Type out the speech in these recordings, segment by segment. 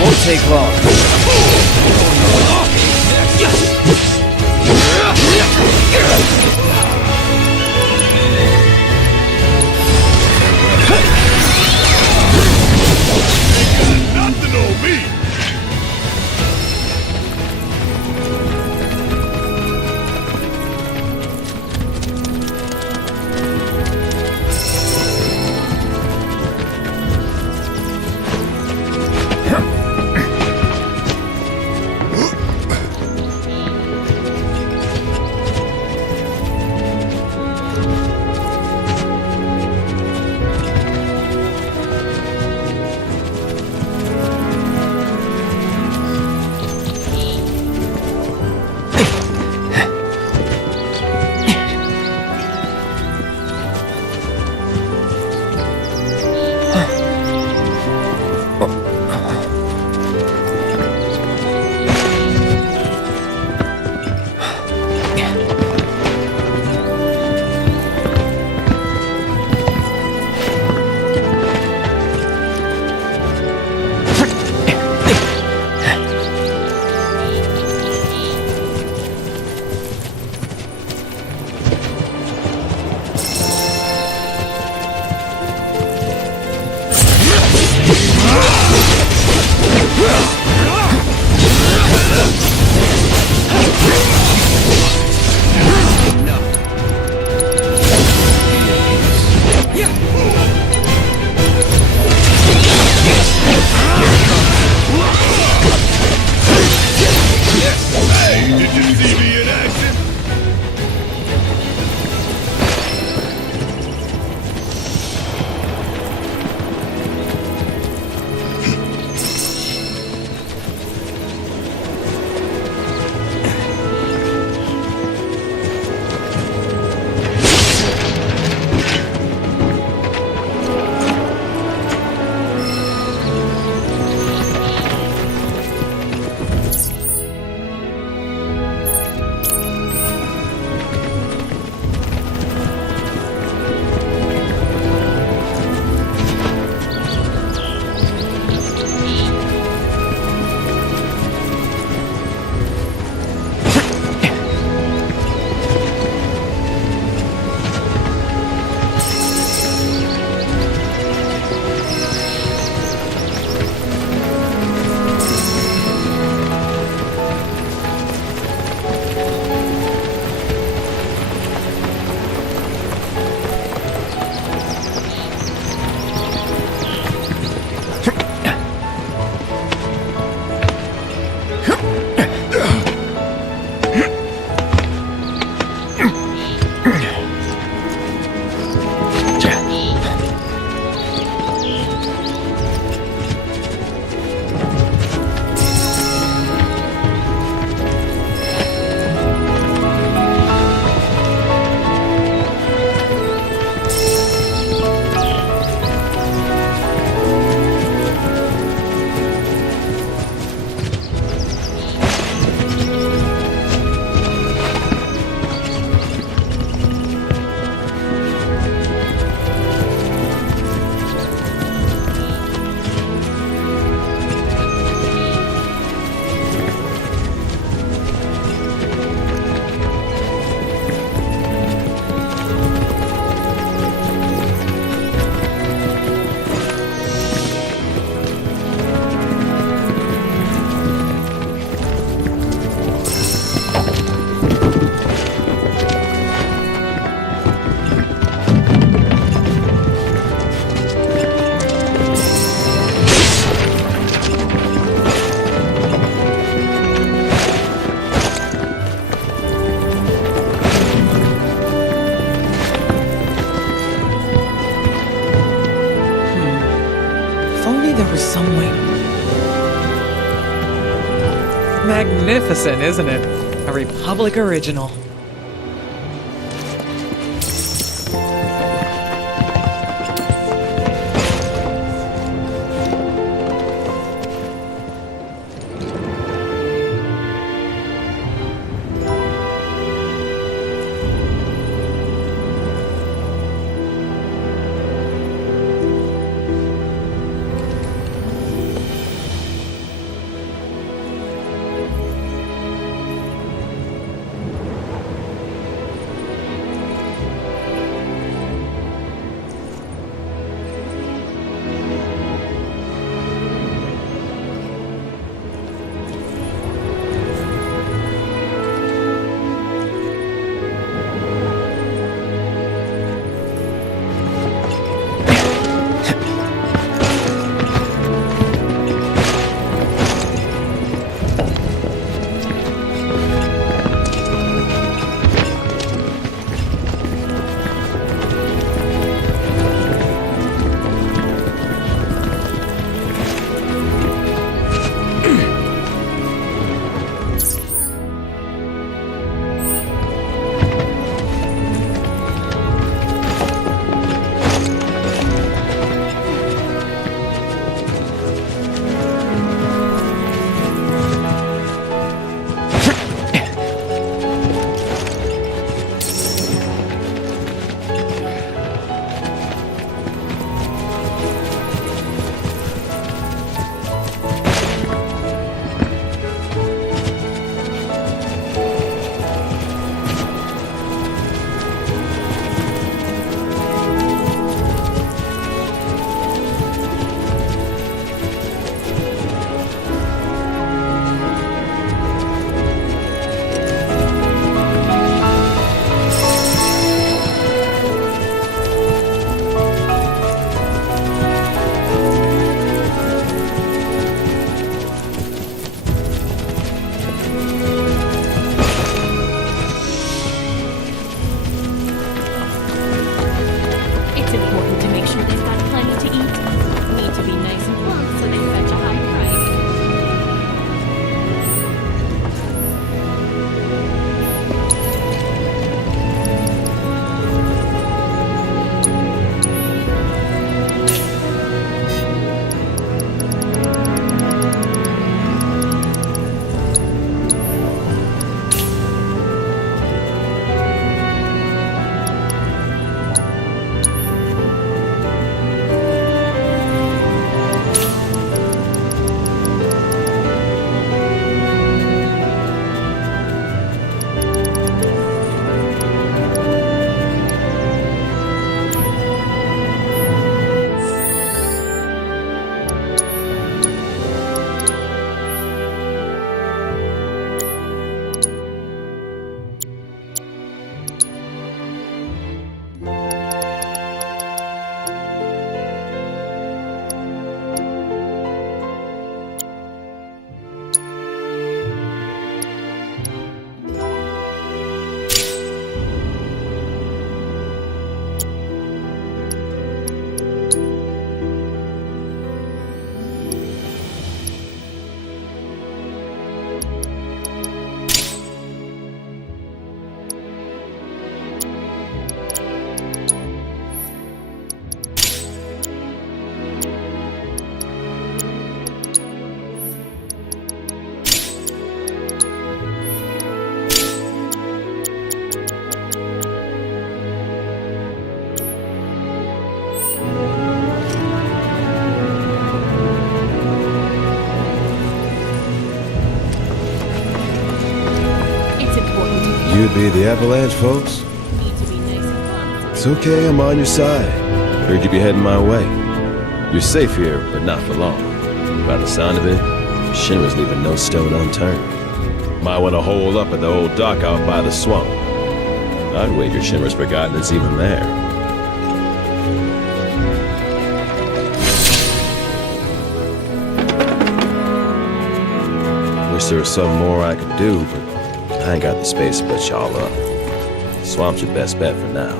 Won't take long. Nothing on me! was some way. Magnificent, isn't it? A Republic original. It's important to make sure they've got plenty to eat. Need to be nice and plump so they fetch a high price. You'd be the Avalanche, folks? Need to be nice and plump. It's okay, I'm on your side. Heard you be heading my way. You're safe here, but not for long. By the sound of it, Shinra's leaving no stone unturned. Might want to hole up at the old dock out by the swamp. I'd wager Shinra's forgotten it's even there. Wish there was some more I could do, but I ain't got the space to put y'all up. Swamp's your best bet for now.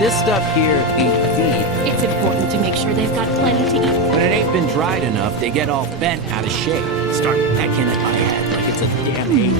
This stuff here ain't feed. It's important to make sure they've got plenty to eat. When it ain't been dried enough, they get all bent out of shape. Start pecking at my head like it's a damn hay.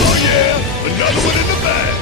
Oh yeah, another one in the bag.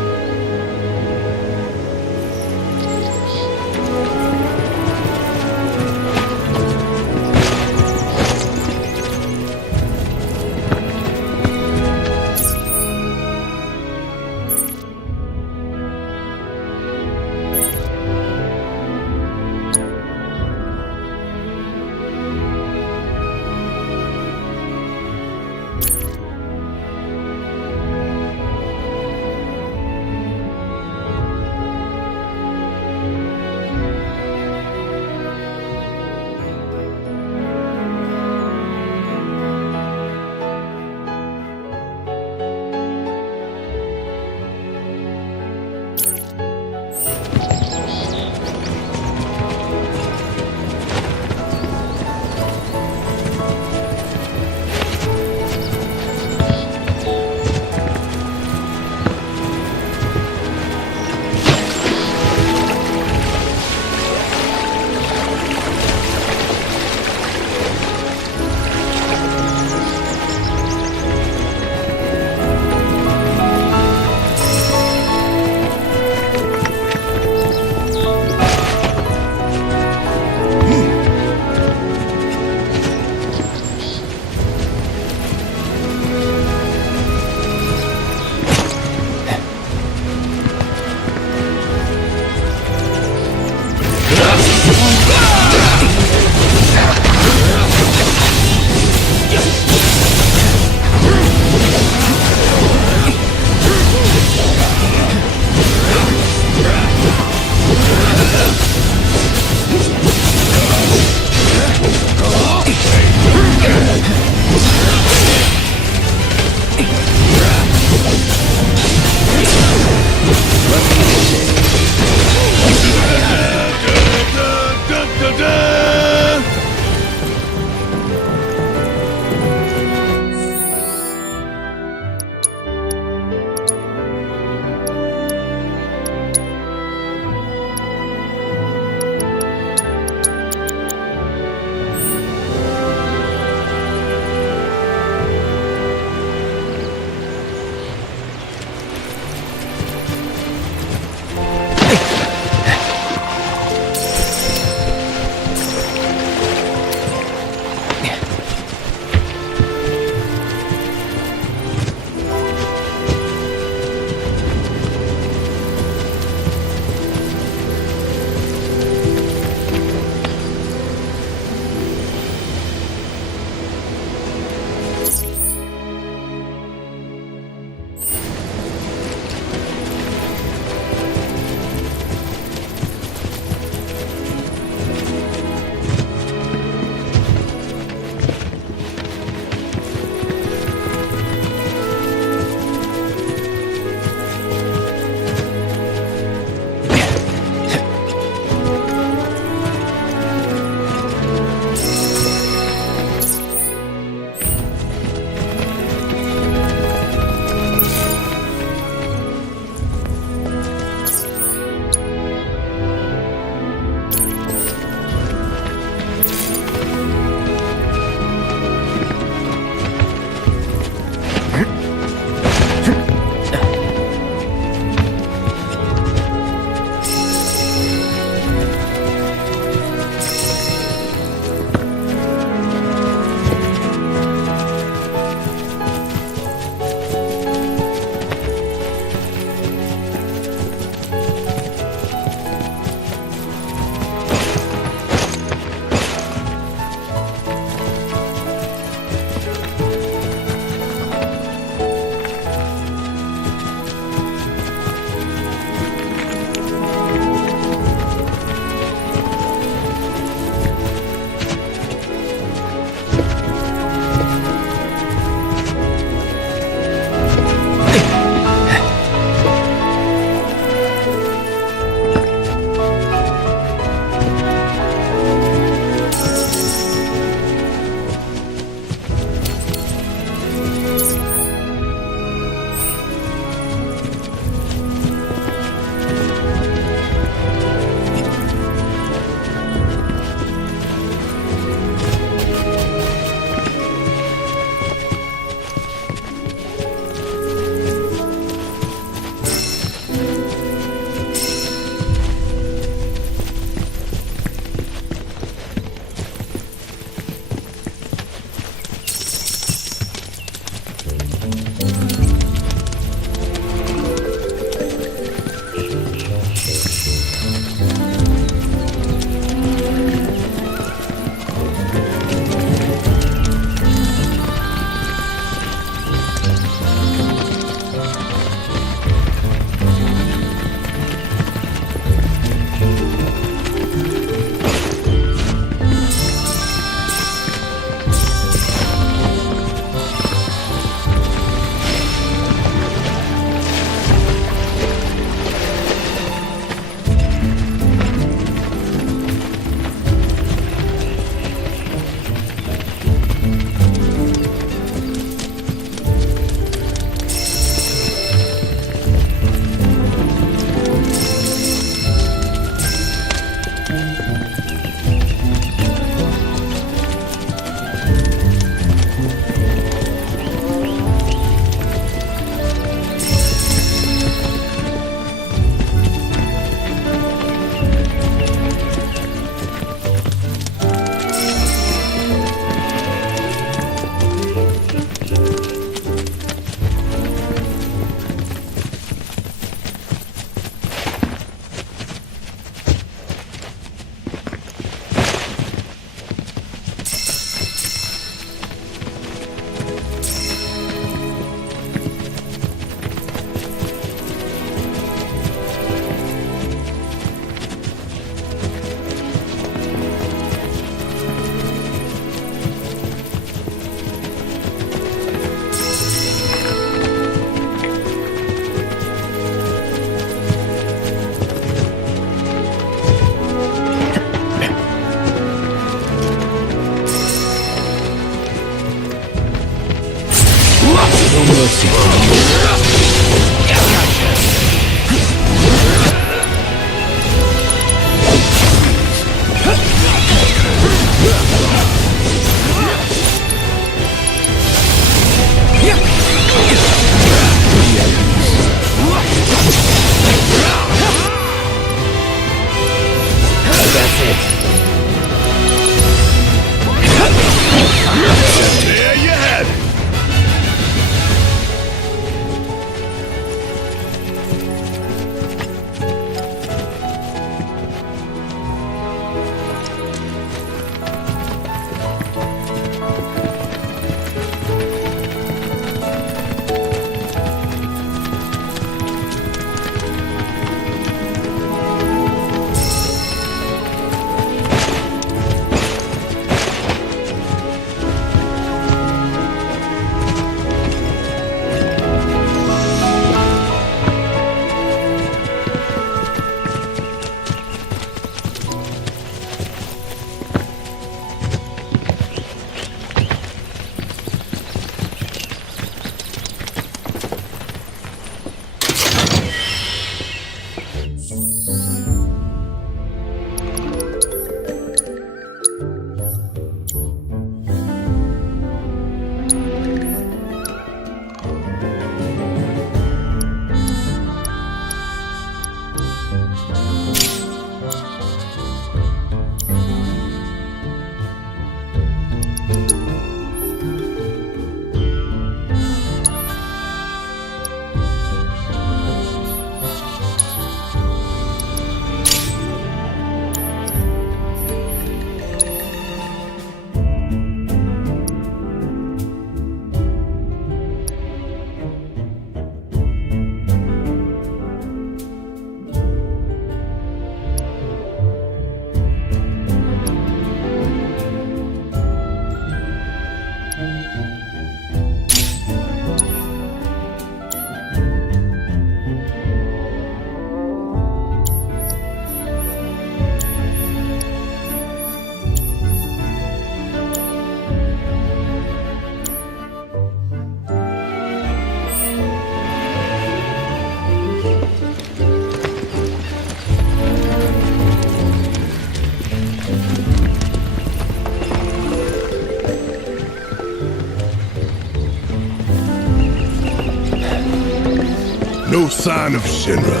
No sign of Shinra.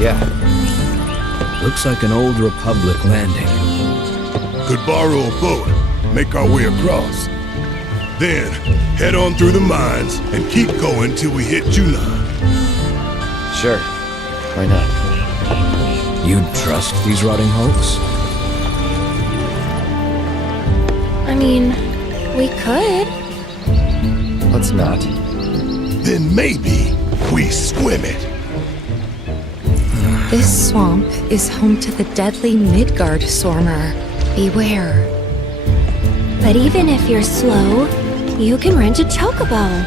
Yeah. Looks like an old Republic landing. Could borrow a boat, make our way across. Then, head on through the mines and keep going till we hit Junon. Sure. Why not? You'd trust these rotting hulks? I mean, we could. Let's not. Then maybe we swim it. This swamp is home to the deadly Midgard Sormer. Beware. But even if you're slow, you can rent a chocobo.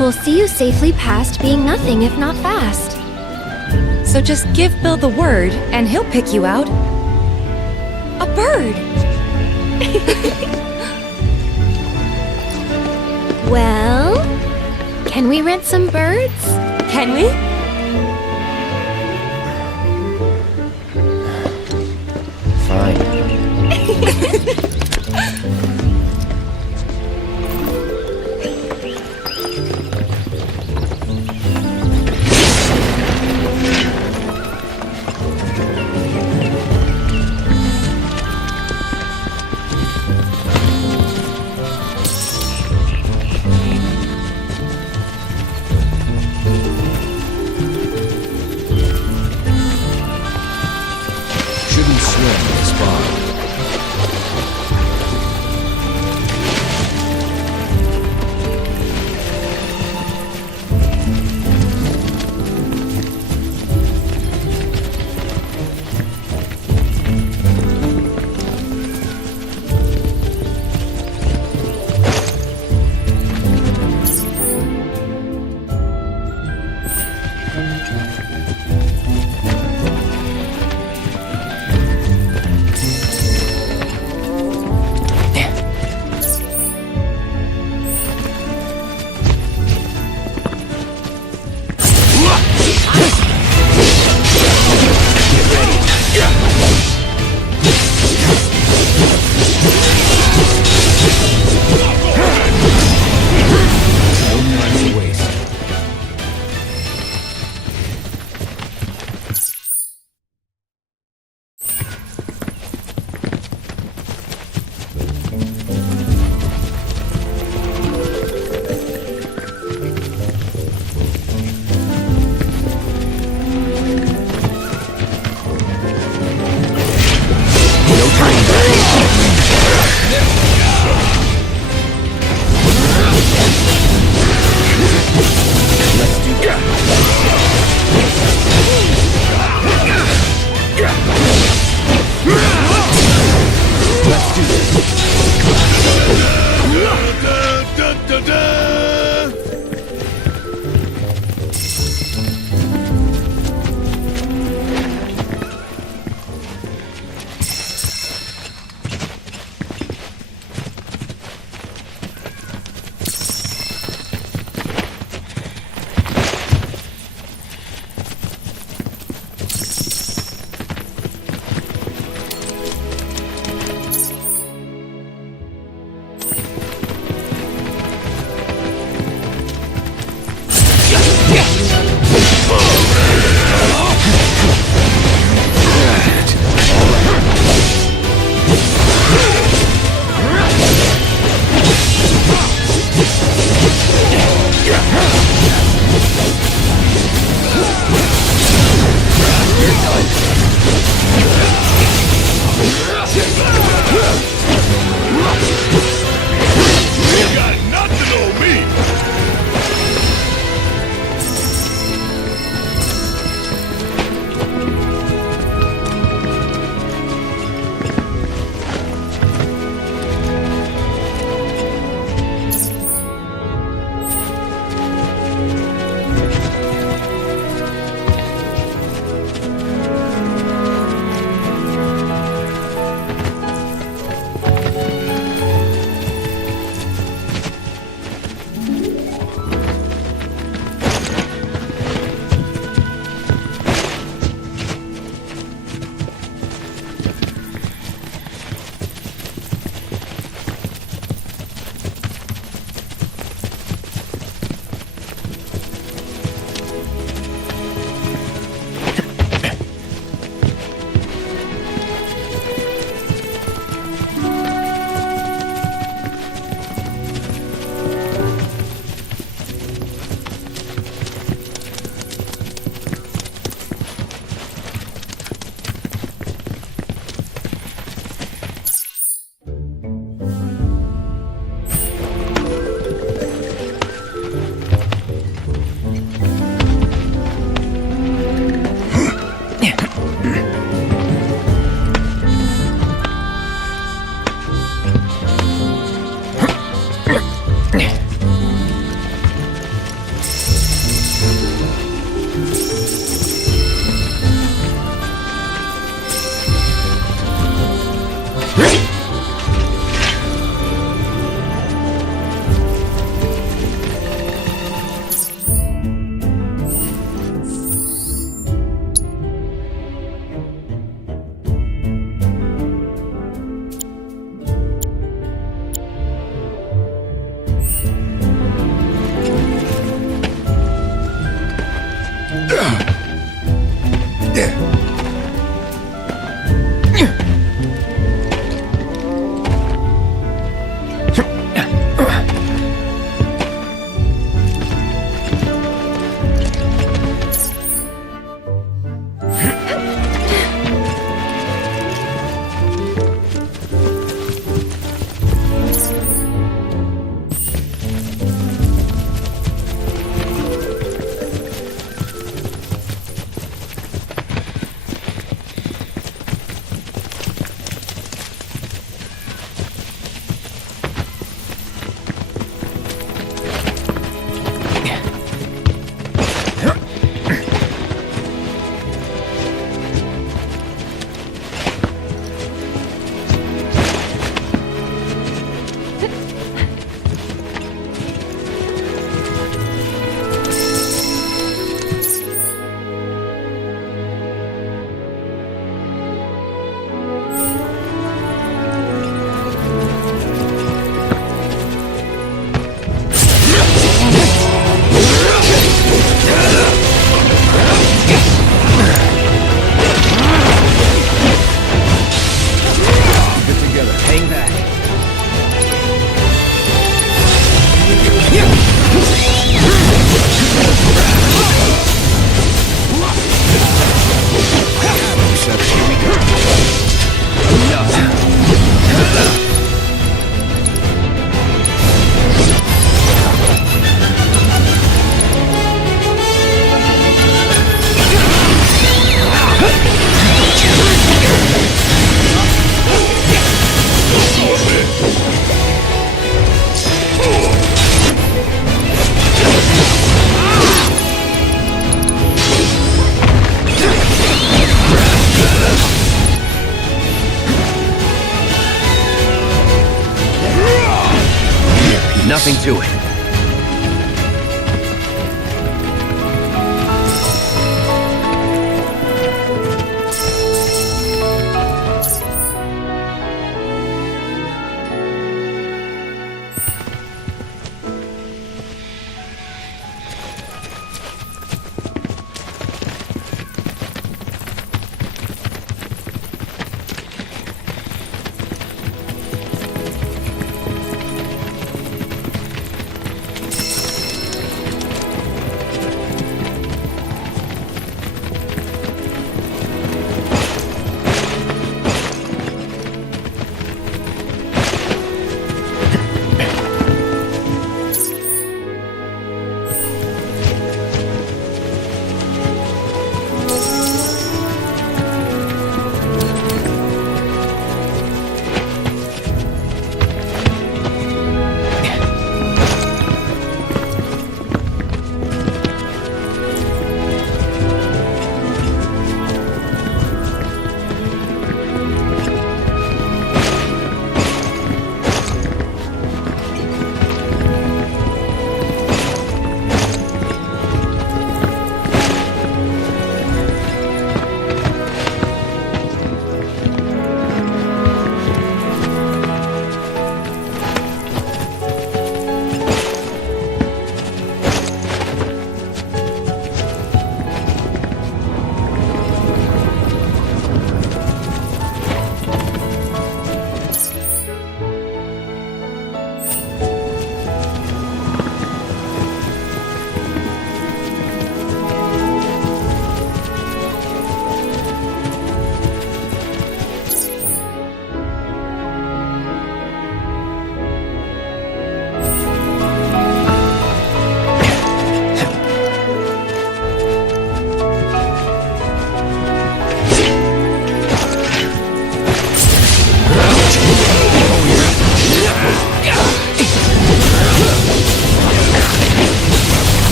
We'll see you safely past being nothing if not fast. So just give Bill the word, and he'll pick you out. A bird! Well, can we rent some birds? Can we? Fine. Shouldn't swim this far. nothing to it.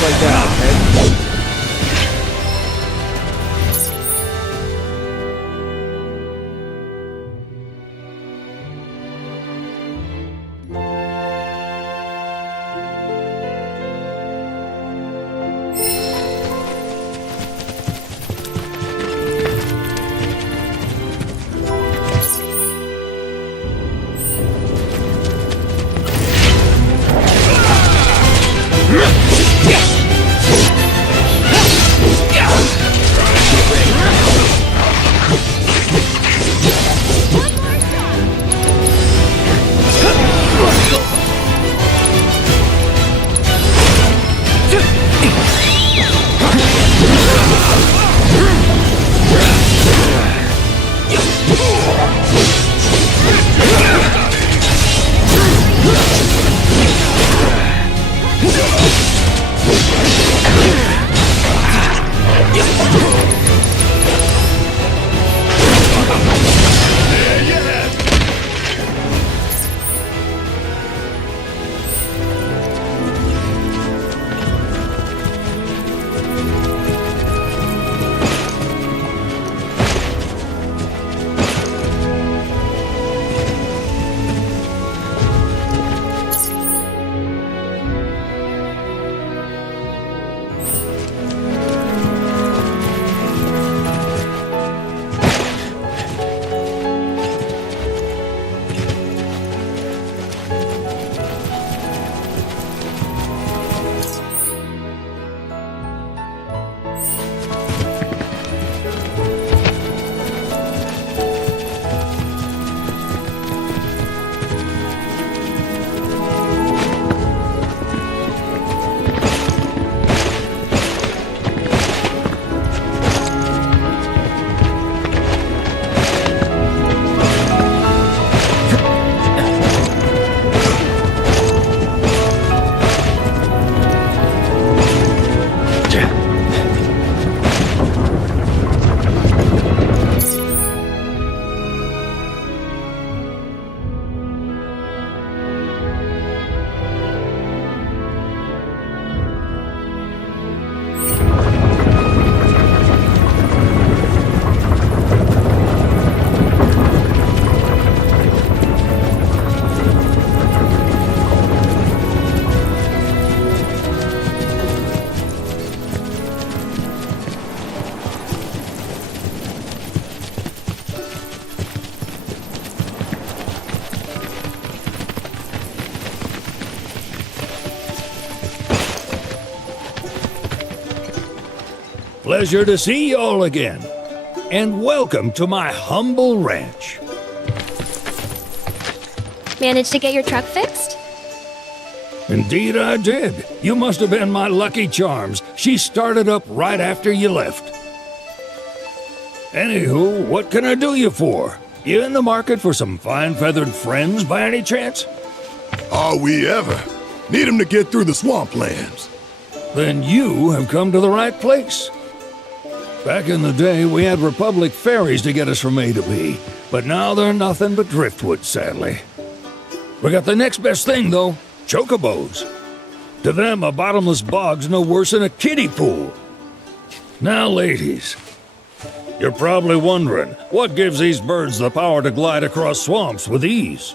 Just like that, okay? Pleasure to see y'all again, and welcome to my humble ranch. Managed to get your truck fixed? Indeed I did. You must have been my lucky charms. She started up right after you left. Anywho, what can I do you for? You in the market for some fine-feathered friends by any chance? Are we ever? Need 'em to get through the swamplands. Then you have come to the right place. Back in the day, we had Republic ferries to get us from A to B, but now they're nothing but driftwood, sadly. We got the next best thing, though, chocobos. To them, a bottomless bog's no worse than a kiddie pool. Now, ladies, you're probably wondering, what gives these birds the power to glide across swamps with ease?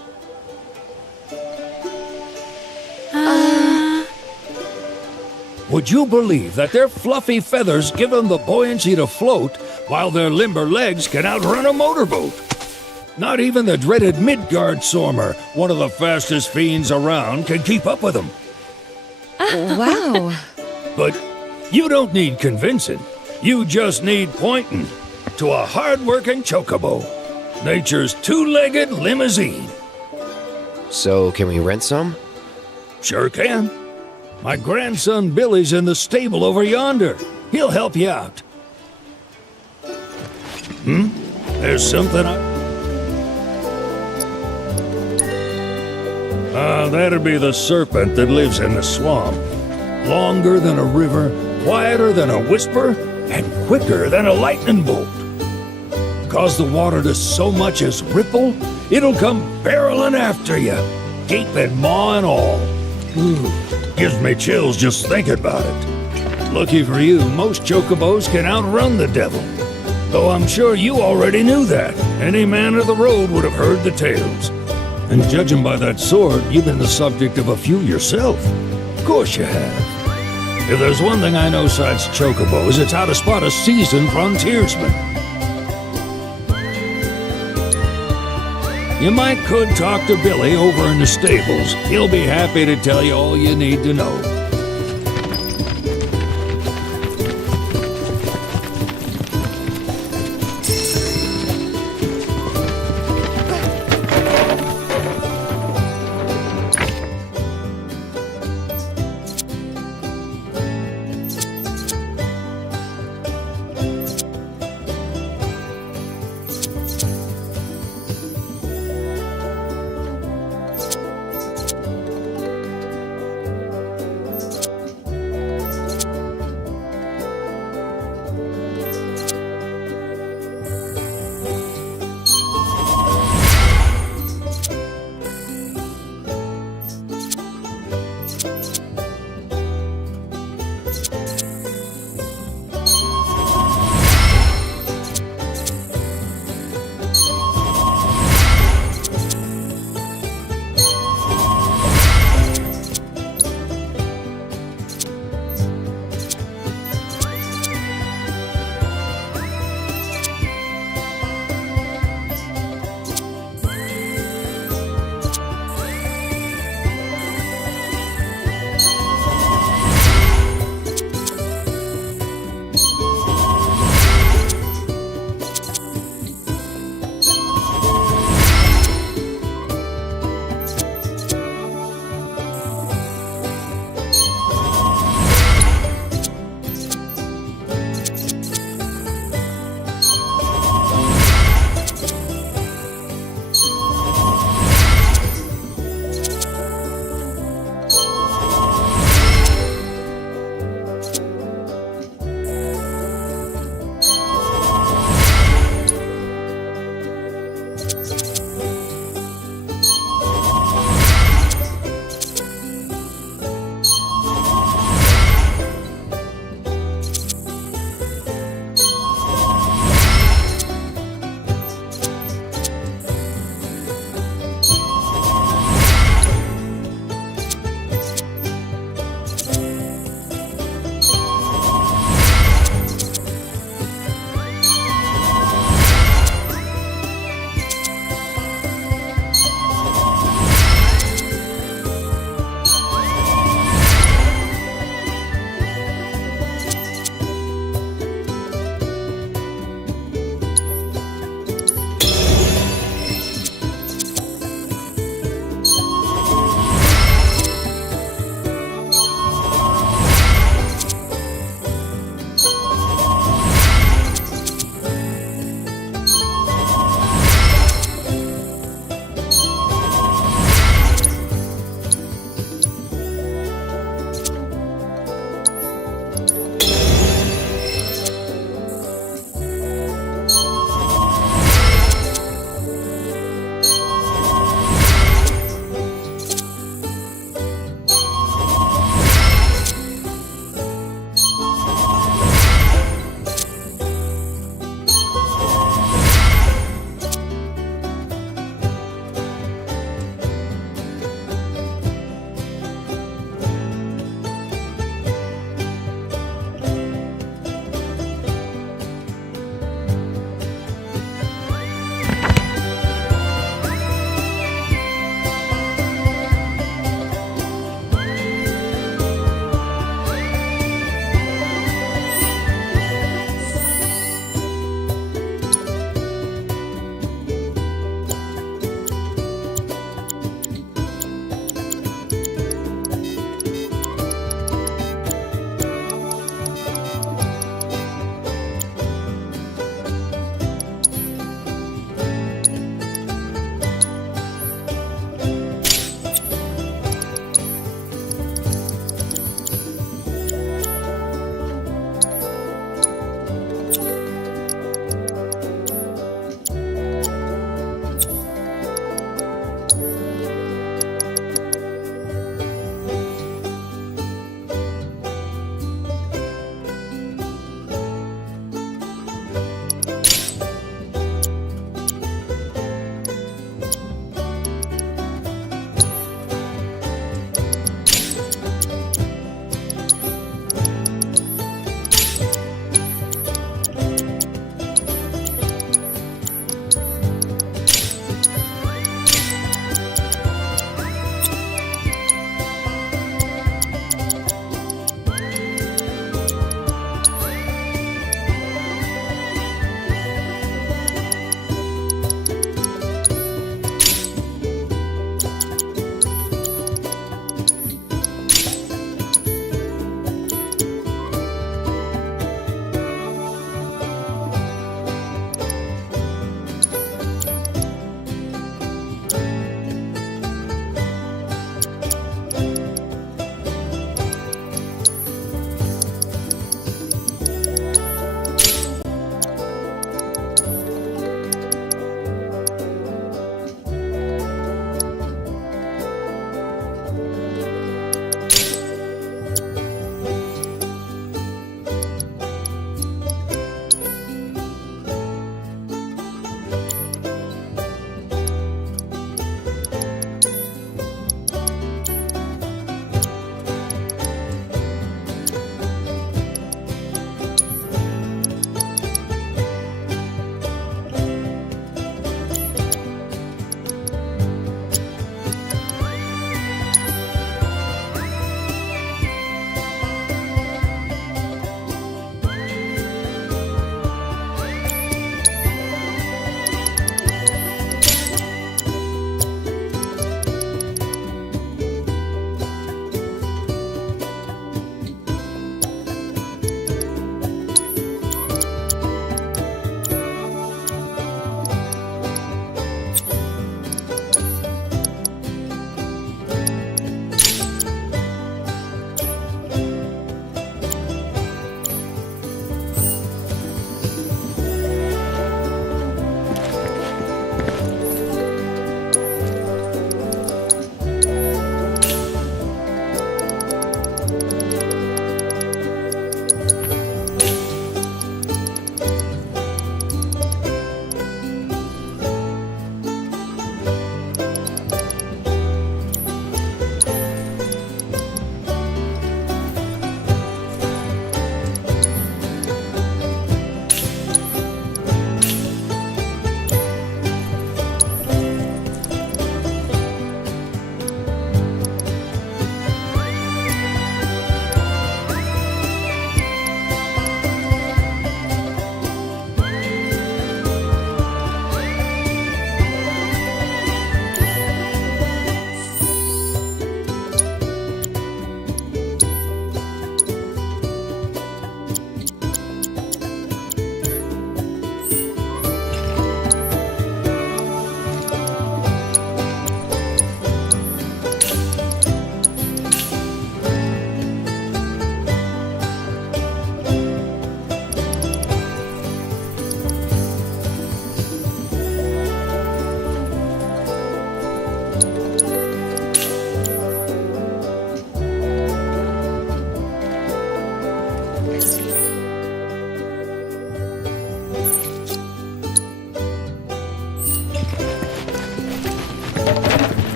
Would you believe that their fluffy feathers give them the buoyancy to float, while their limber legs can outrun a motorboat? Not even the dreaded Midgard Sormer, one of the fastest fiends around, can keep up with them. Wow. But you don't need convincing. You just need pointing to a hard-working chocobo. Nature's two-legged limousine. So, can we rent some? Sure can. My grandson Billy's in the stable over yonder. He'll help you out. There's something that'd be the serpent that lives in the swamp. Longer than a river, quieter than a whisper, and quicker than a lightning bolt. Cause the water to so much as ripple, it'll come barreling after you, gaping maw and all. Gives me chills just thinking about it. Lucky for you, most chocobos can outrun the devil. Though I'm sure you already knew that. Any man of the road would have heard the tales. And judging by that sword, you've been the subject of a few yourself. Of course you have. If there's one thing I know besides chocobos, it's how to spot a seasoned frontiersman. You could talk to Billy over in the stables. He'll be happy to tell you all you need to know.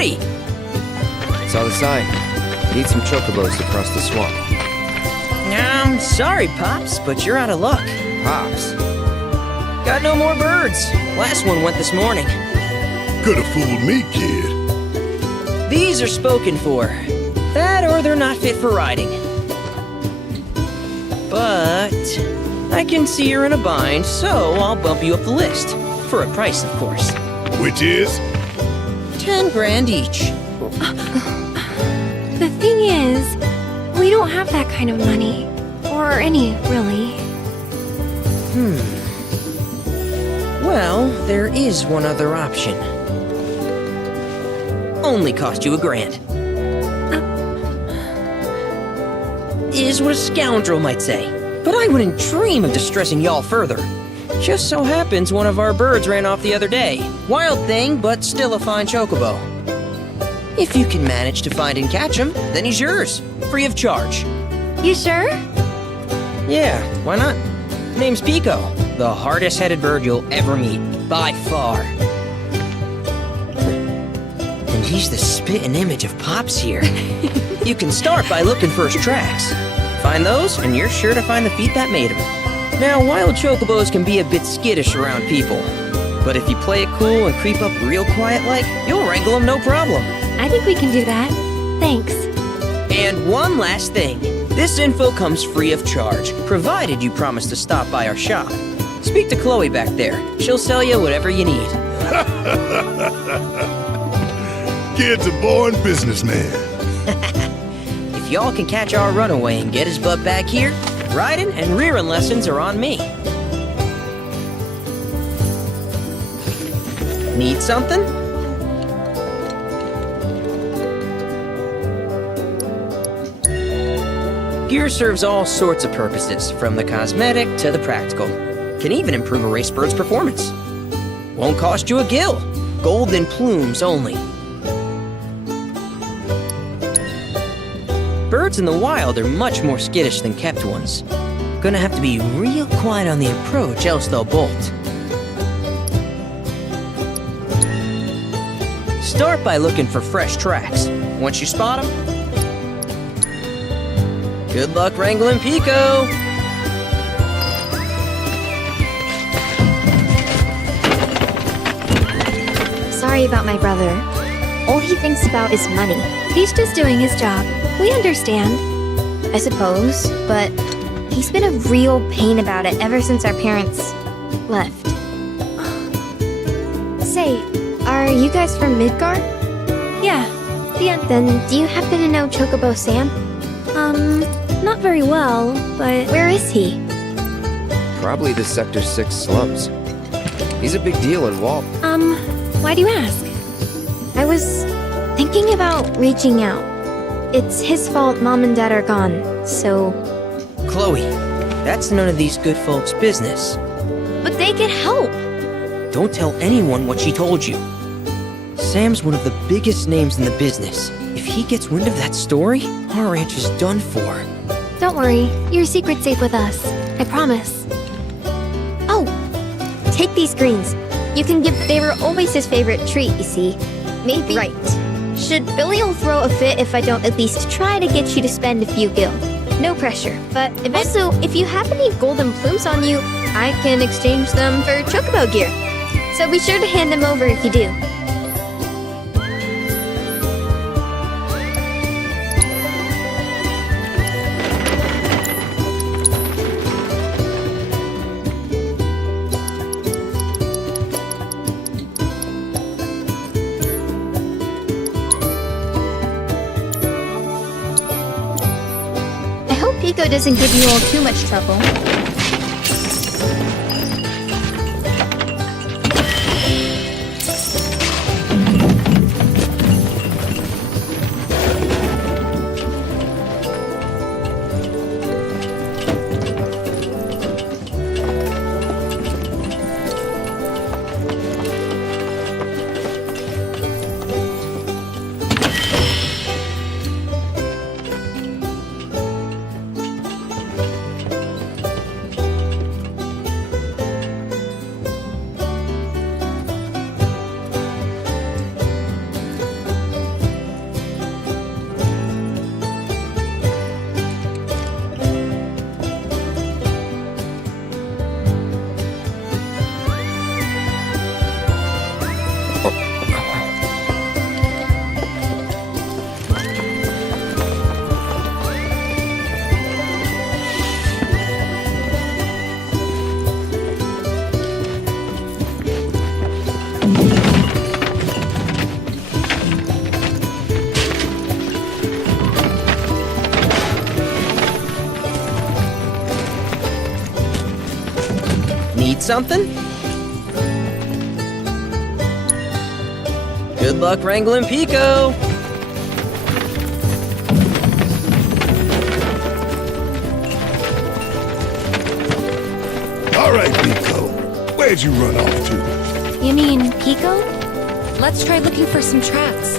buddy! Saw the sign. Need some chocobos to cross the swamp. I'm sorry, Pops, but you're out of luck. Pops. Got no more birds. Last one went this morning. Could've fooled me, kid. These are spoken for. That or they're not fit for riding. But I can see you're in a bind, so I'll bump you up the list. For a price, of course. Which is? 10 grand each. The thing is, we don't have that kind of money. Or any, really. Well, there is one other option. Only cost you $1,000. Is what a scoundrel might say. But I wouldn't dream of distressing y'all further. Just so happens one of our birds ran off the other day. Wild thing, but still a fine chocobo. If you can manage to find and catch him, then he's yours. Free of charge. You sure? Yeah, why not? Name's Pico, the hardest-headed bird you'll ever meet, by far. And he's the spitting image of Pops here. You can start by looking for his tracks. Find those, and you're sure to find the feet that made him. Now, wild chocobos can be a bit skittish around people. But if you play it cool and creep up real quiet-like, you'll wrangle them no problem. I think we can do that. Thanks. And one last thing. This info comes free of charge, provided you promise to stop by our shop. Speak to Chloe back there. She'll sell you whatever you need. Kid's a born businessman. If y'all can catch our runaway and get his butt back here, riding and rearing lessons are on me. Need something? Gear serves all sorts of purposes, from the cosmetic to the practical. Can even improve a race bird's performance. Won't cost you a gill. Golden plumes only. Birds in the wild are much more skittish than kept ones. Gonna have to be real quiet on the approach, else they'll bolt. Start by looking for fresh tracks. Once you spot them, good luck wrangling Pico! Sorry about my brother. All he thinks about is money. He's just doing his job. We understand. I suppose, but he's been a real pain about it ever since our parents left. Say, are you guys from Midgard? Yeah. Then do you happen to know Chocobo Sam? Not very well, but where is he? Probably the Sector 6 slums. He's a big deal in Walt. Why do you ask? I was thinking about reaching out. It's his fault Mom and Dad are gone, so... Chloe, that's none of these good folks' business. But they get help! Don't tell anyone what she told you. Sam's one of the biggest names in the business. If he gets wind of that story, our ranch is done for. Don't worry, your secret's safe with us. I promise. Oh! Take these greens. You can give... They were always his favorite treat, you see. Maybe... Right. Should Billy'll throw a fit if I don't at least try to get you to spend a few gil. No pressure, but also, if you have any golden plumes on you, I can exchange them for chocobo gear. So be sure to hand them over if you do. Pico doesn't give you all too much trouble. something? Good luck wrangling Pico. All right, Pico. Where'd you run off to? You mean Pico? Let's try looking for some tracks.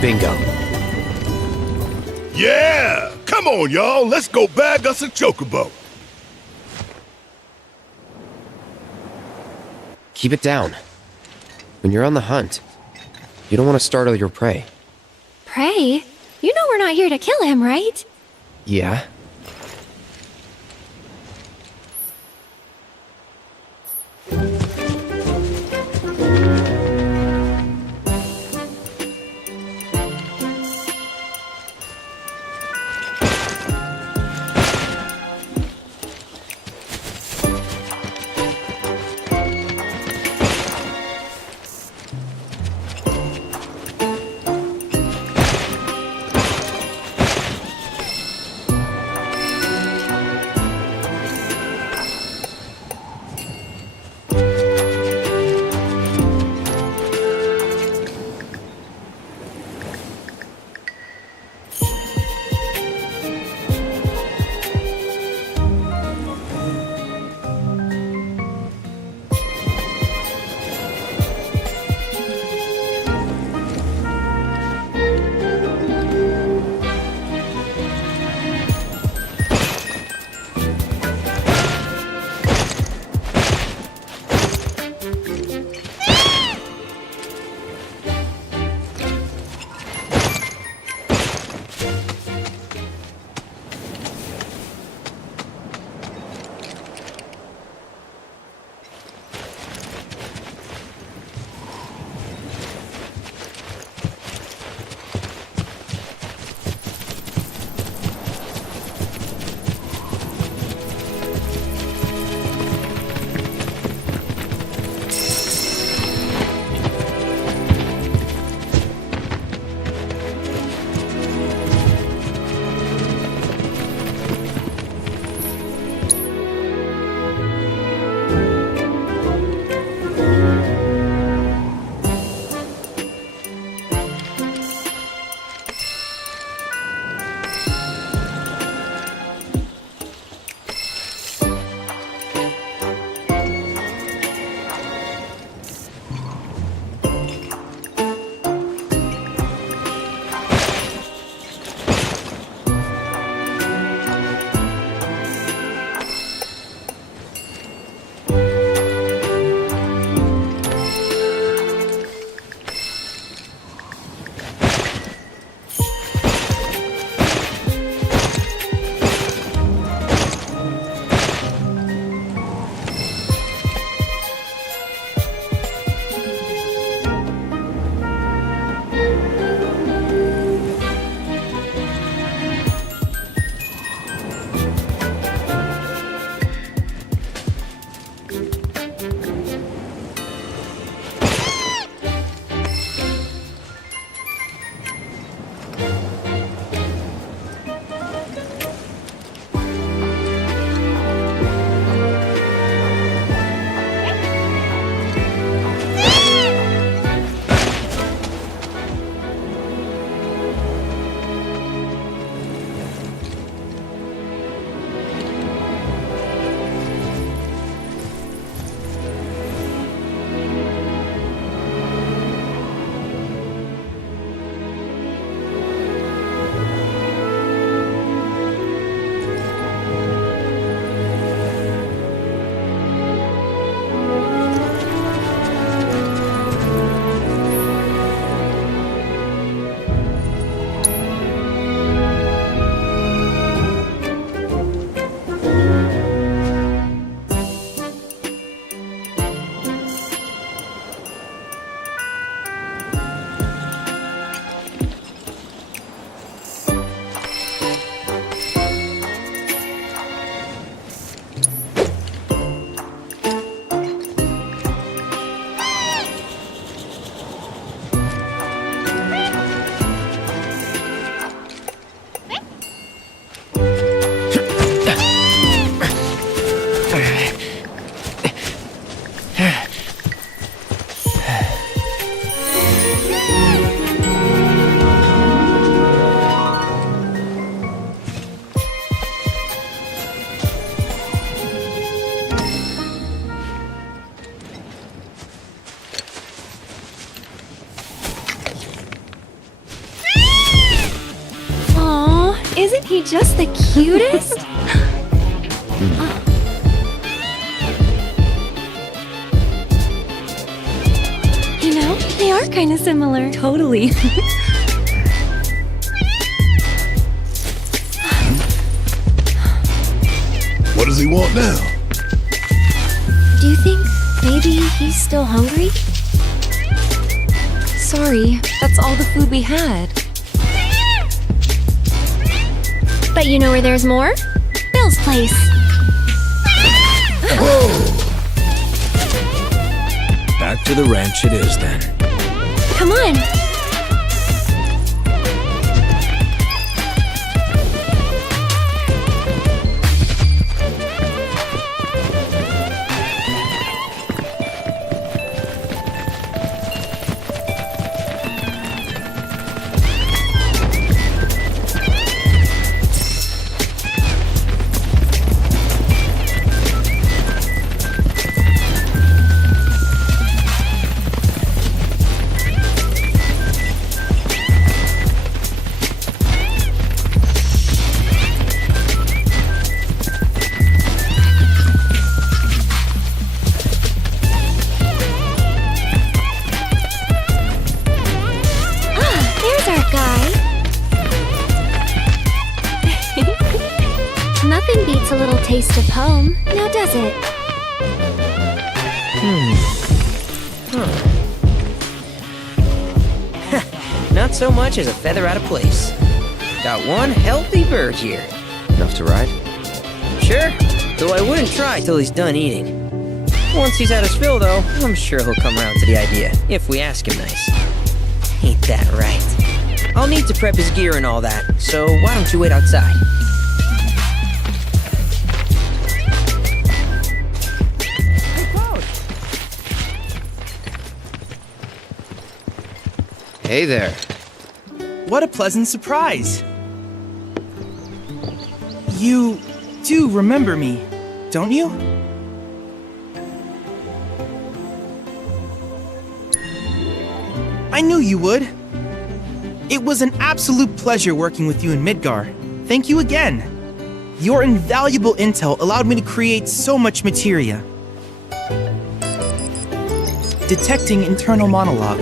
Bingo. Yeah! Come on, y'all. Let's go bag us a chocobo. Keep it down. When you're on the hunt, you don't want to startle your prey. Prey? You know we're not here to kill him, right? Yeah? he just the cutest? You know, they are kind of similar. Totally. What does he want now? Do you think maybe he's still hungry? Sorry, that's all the food we had. But you know where there's more? Bill's place. Back to the ranch it is then. Come on. There's our guy. Nothing beats a little taste of home, now does it? Not so much as a feather out of place. Got one healthy bird here. Enough to ride? Sure, though I wouldn't try till he's done eating. Once he's had his fill, though, I'm sure he'll come around to the idea, if we ask him nice. Ain't that right? I'll need to prep his gear and all that, so why don't you wait outside? Hey there. What a pleasant surprise! You do remember me, don't you? I knew you would. It was an absolute pleasure working with you in Midgar. Thank you again. Your invaluable intel allowed me to create so much materia. Detecting internal monologue.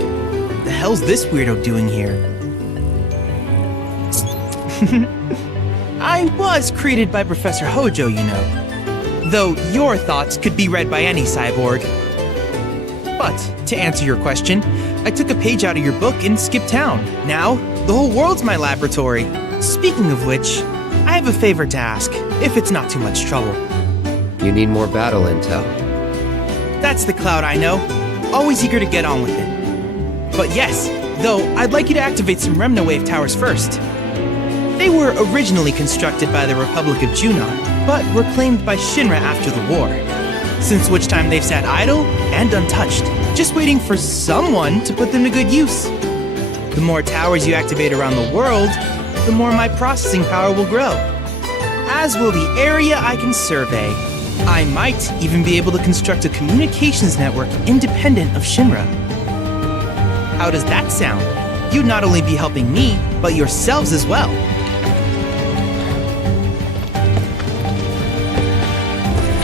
The hell's this weirdo doing here? I was created by Professor Hojo, you know. Though your thoughts could be read by any cyborg. But, to answer your question, I took a page out of your book and skipped town. Now, the whole world's my laboratory. Speaking of which, I have a favor to ask, if it's not too much trouble. You need more battle intel. That's the Cloud I know. Always eager to get on with it. But yes, though, I'd like you to activate some Remnawave towers first. They were originally constructed by the Republic of Junon, but were claimed by Shinra after the war. Since which time they've sat idle and untouched, just waiting for someone to put them to good use. The more towers you activate around the world, the more my processing power will grow. As will the area I can survey. I might even be able to construct a communications network independent of Shinra. How does that sound? You'd not only be helping me, but yourselves as well.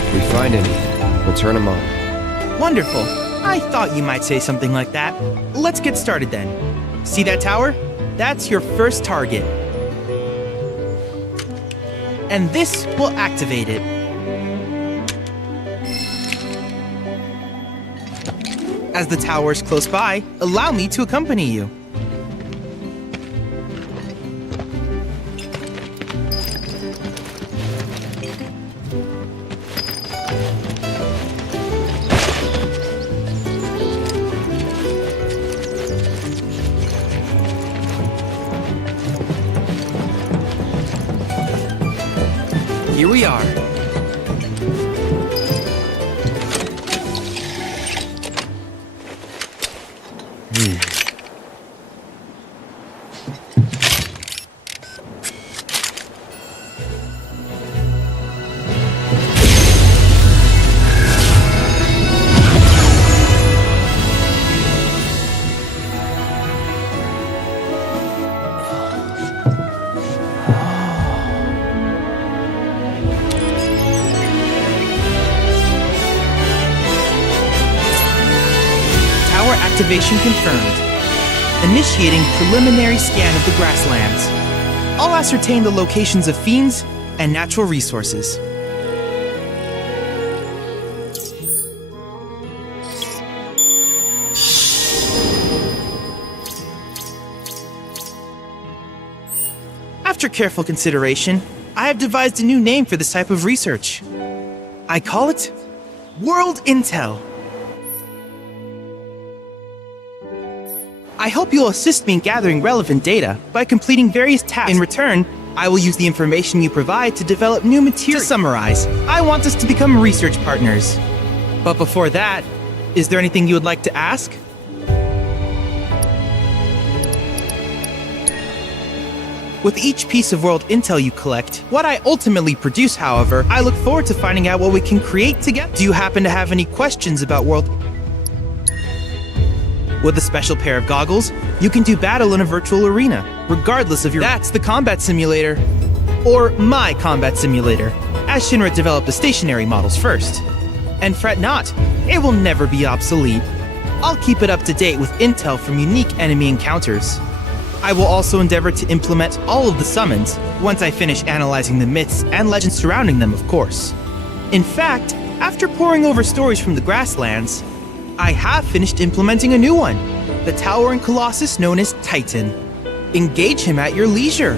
If we find any, we'll turn them on. Wonderful. I thought you might say something like that. Let's get started then. See that tower? That's your first target. And this will activate it. As the tower is close by, allow me to accompany you. Here we are. Activation confirmed. Initiating preliminary scan of the grasslands. I'll ascertain the locations of fiends and natural resources. After careful consideration, I have devised a new name for this type of research. I call it World Intel. I hope you'll assist me in gathering relevant data by completing various tasks. In return, I will use the information you provide to develop new material. To summarize, I want us to become research partners. But before that, is there anything you would like to ask? With each piece of world intel you collect, what I ultimately produce, however, I look forward to finding out what we can create together. Do you happen to have any questions about world? With a special pair of goggles, you can do battle in a virtual arena, regardless of your— That's the combat simulator. Or my combat simulator, as Shinra developed the stationary models first. And fret not, it will never be obsolete. I'll keep it up to date with intel from unique enemy encounters. I will also endeavor to implement all of the summons, once I finish analyzing the myths and legends surrounding them, of course. In fact, after poring over stories from the grasslands, I have finished implementing a new one, the towering colossus known as Titan. Engage him at your leisure.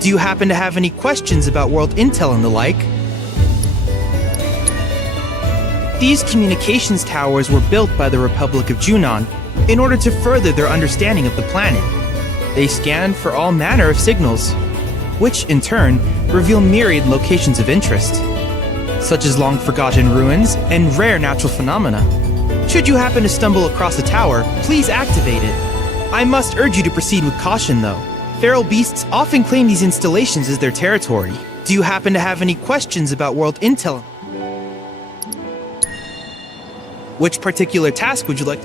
Do you happen to have any questions about world intel and the like? These communications towers were built by the Republic of Junon in order to further their understanding of the planet. They scan for all manner of signals, which in turn reveal myriad locations of interest, such as long-forgotten ruins and rare natural phenomena. Should you happen to stumble across a tower, please activate it. I must urge you to proceed with caution, though. Feral beasts often claim these installations as their territory. Do you happen to have any questions about world intel? Which particular task would you like?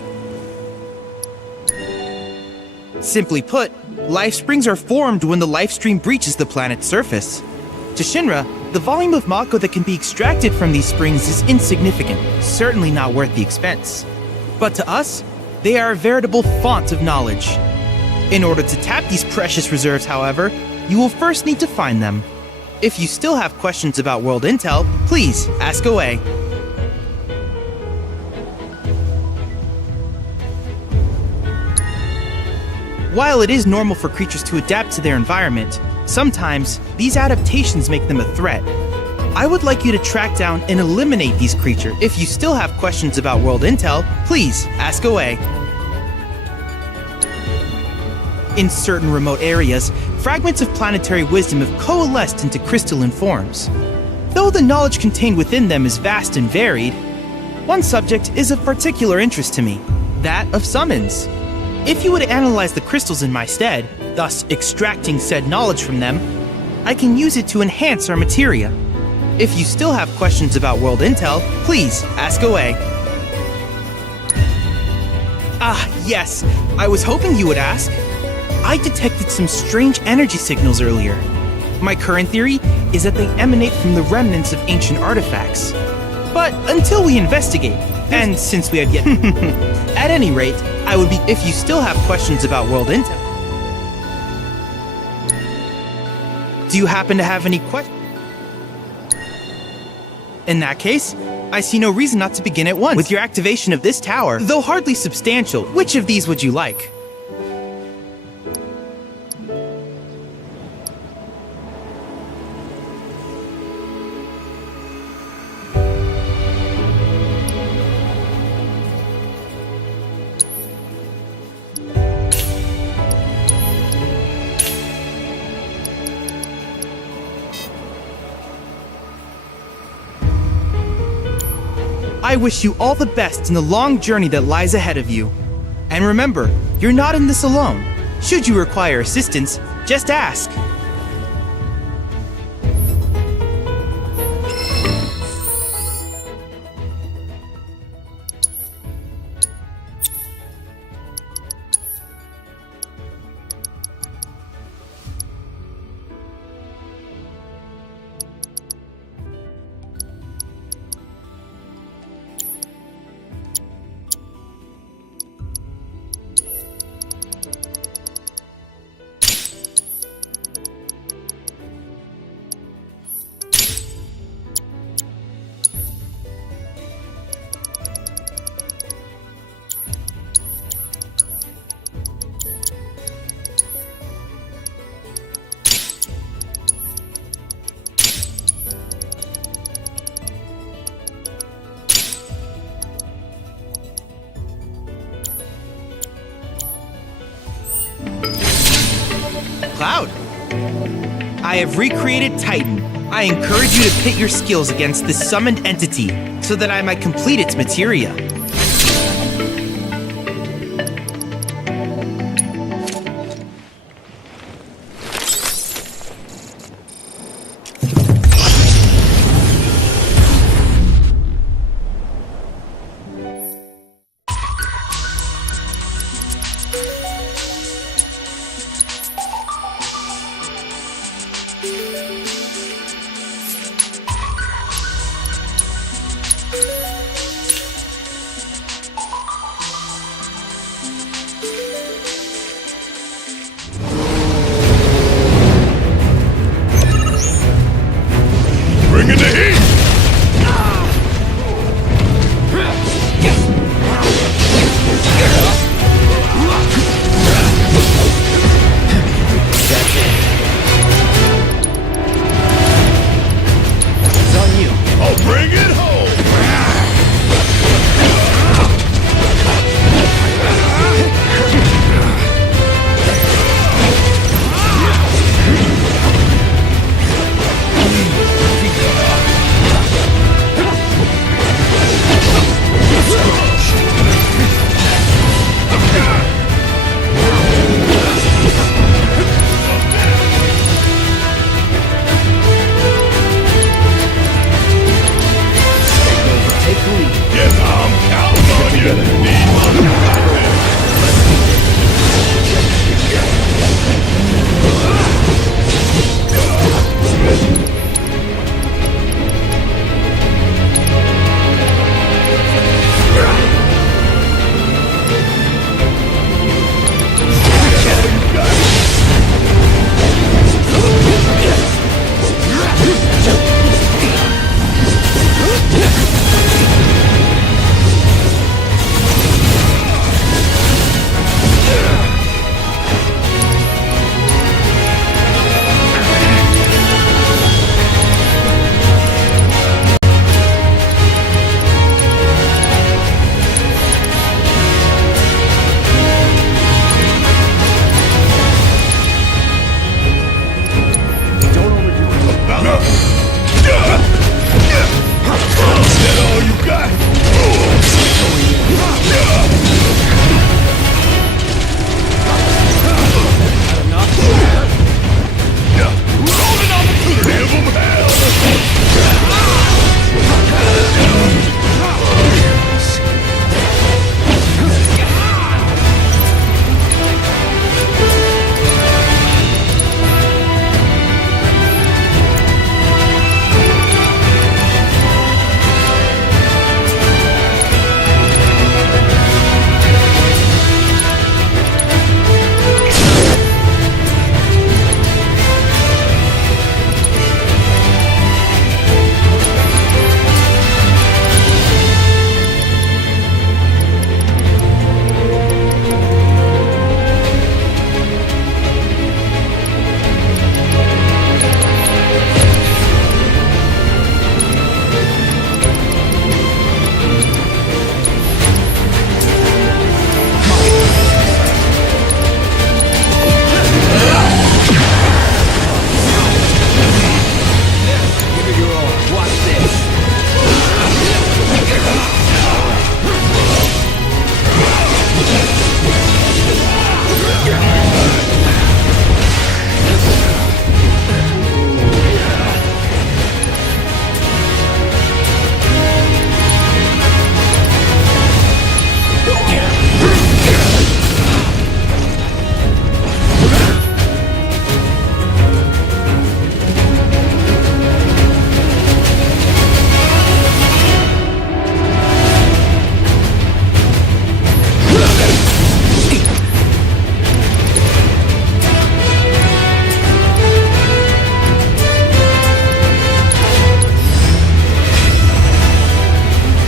Simply put, life springs are formed when the life stream breaches the planet's surface. To Shinra, the volume of Mako that can be extracted from these springs is insignificant, certainly not worth the expense. But to us, they are a veritable font of knowledge. In order to tap these precious reserves, however, you will first need to find them. If you still have questions about world intel, please ask away. While it is normal for creatures to adapt to their environment, sometimes these adaptations make them a threat. I would like you to track down and eliminate these creatures. If you still have questions about world intel, please ask away. In certain remote areas, fragments of planetary wisdom have coalesced into crystalline forms. Though the knowledge contained within them is vast and varied, one subject is of particular interest to me, that of summons. If you would analyze the crystals in my stead, thus extracting said knowledge from them, I can use it to enhance our materia. If you still have questions about world intel, please ask away. Ah, yes, I was hoping you would ask. I detected some strange energy signals earlier. My current theory is that they emanate from the remnants of ancient artifacts. But until we investigate, and since we have yet... At any rate, I would be if you still have questions about world intel. Do you happen to have any questions? In that case, I see no reason not to begin at once. With your activation of this tower, though hardly substantial, which of these would you like? I wish you all the best in the long journey that lies ahead of you. And remember, you're not in this alone. Should you require assistance, just ask. Cloud. I have recreated Titan. I encourage you to pit your skills against this summoned entity so that I might complete its materia. Bringing the heat! It's on you. I'll bring it home! Take the lead. Yes, I'm counting on you! Need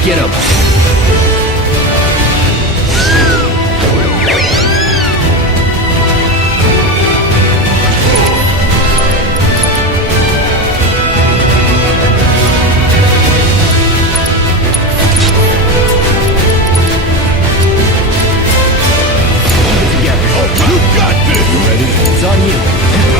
Get him. You got this! It's on you.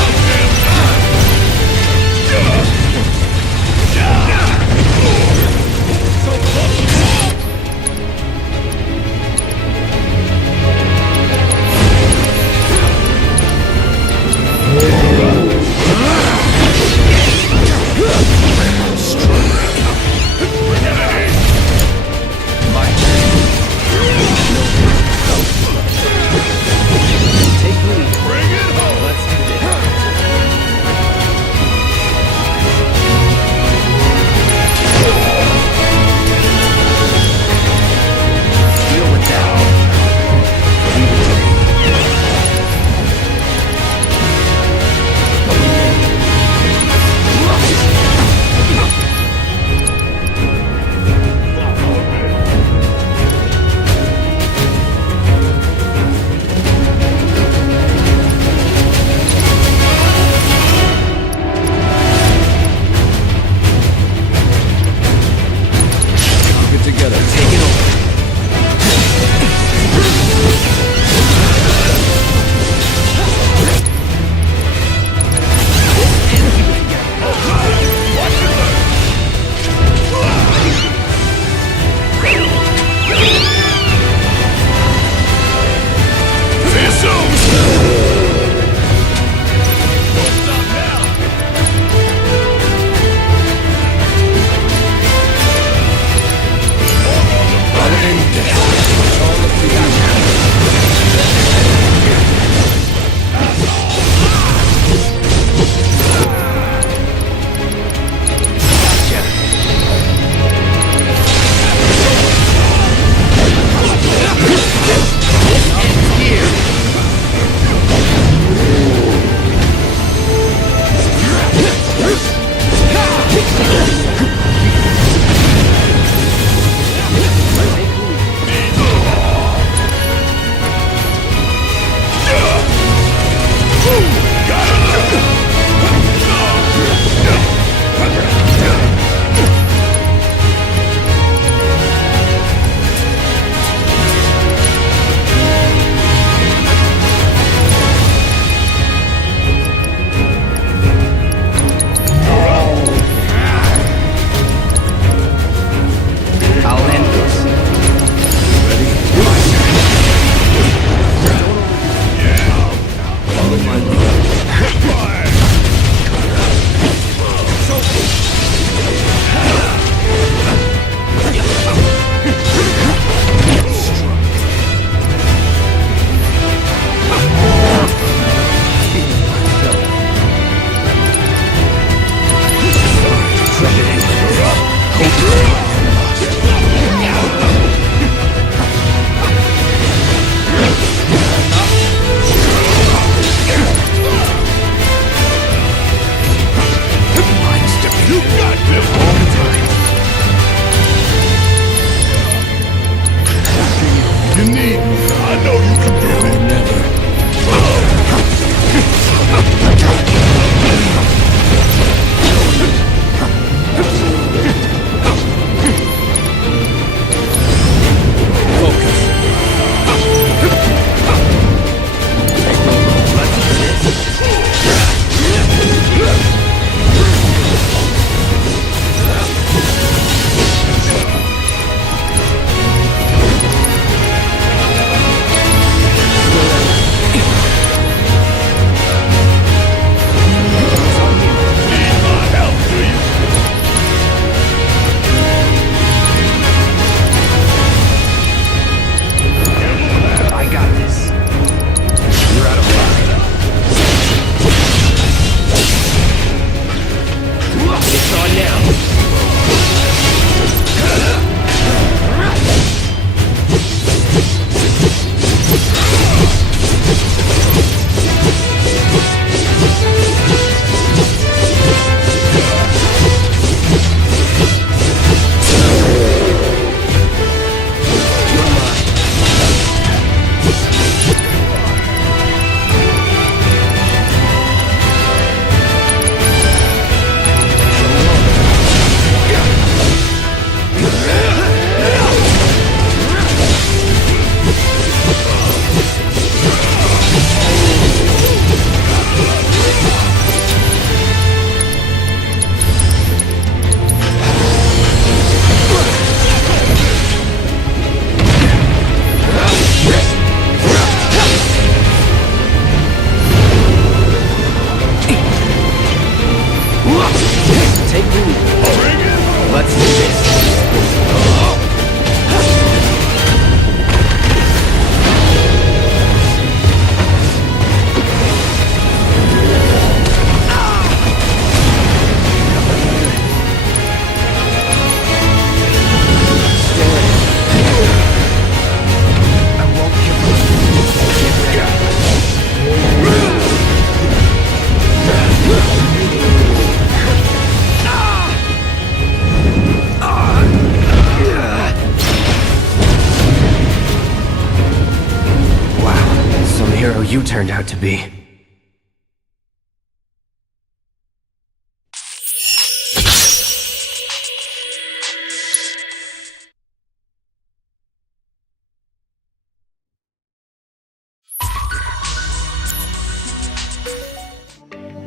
you turned out to be.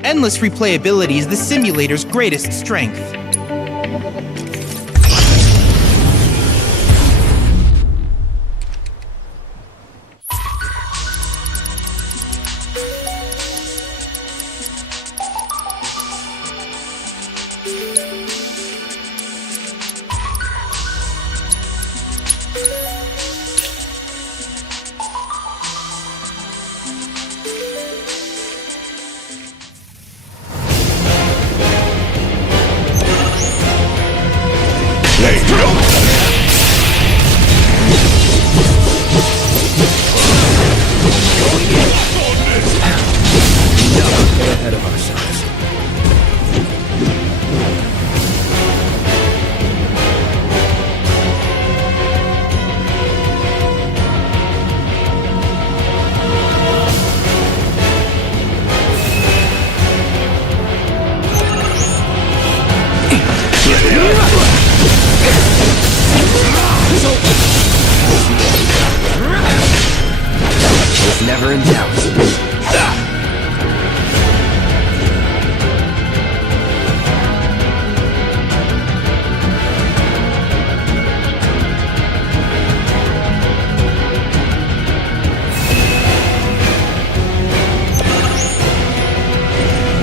Endless replayability is the simulator's greatest strength. Ahead of ourselves. Was never in doubt.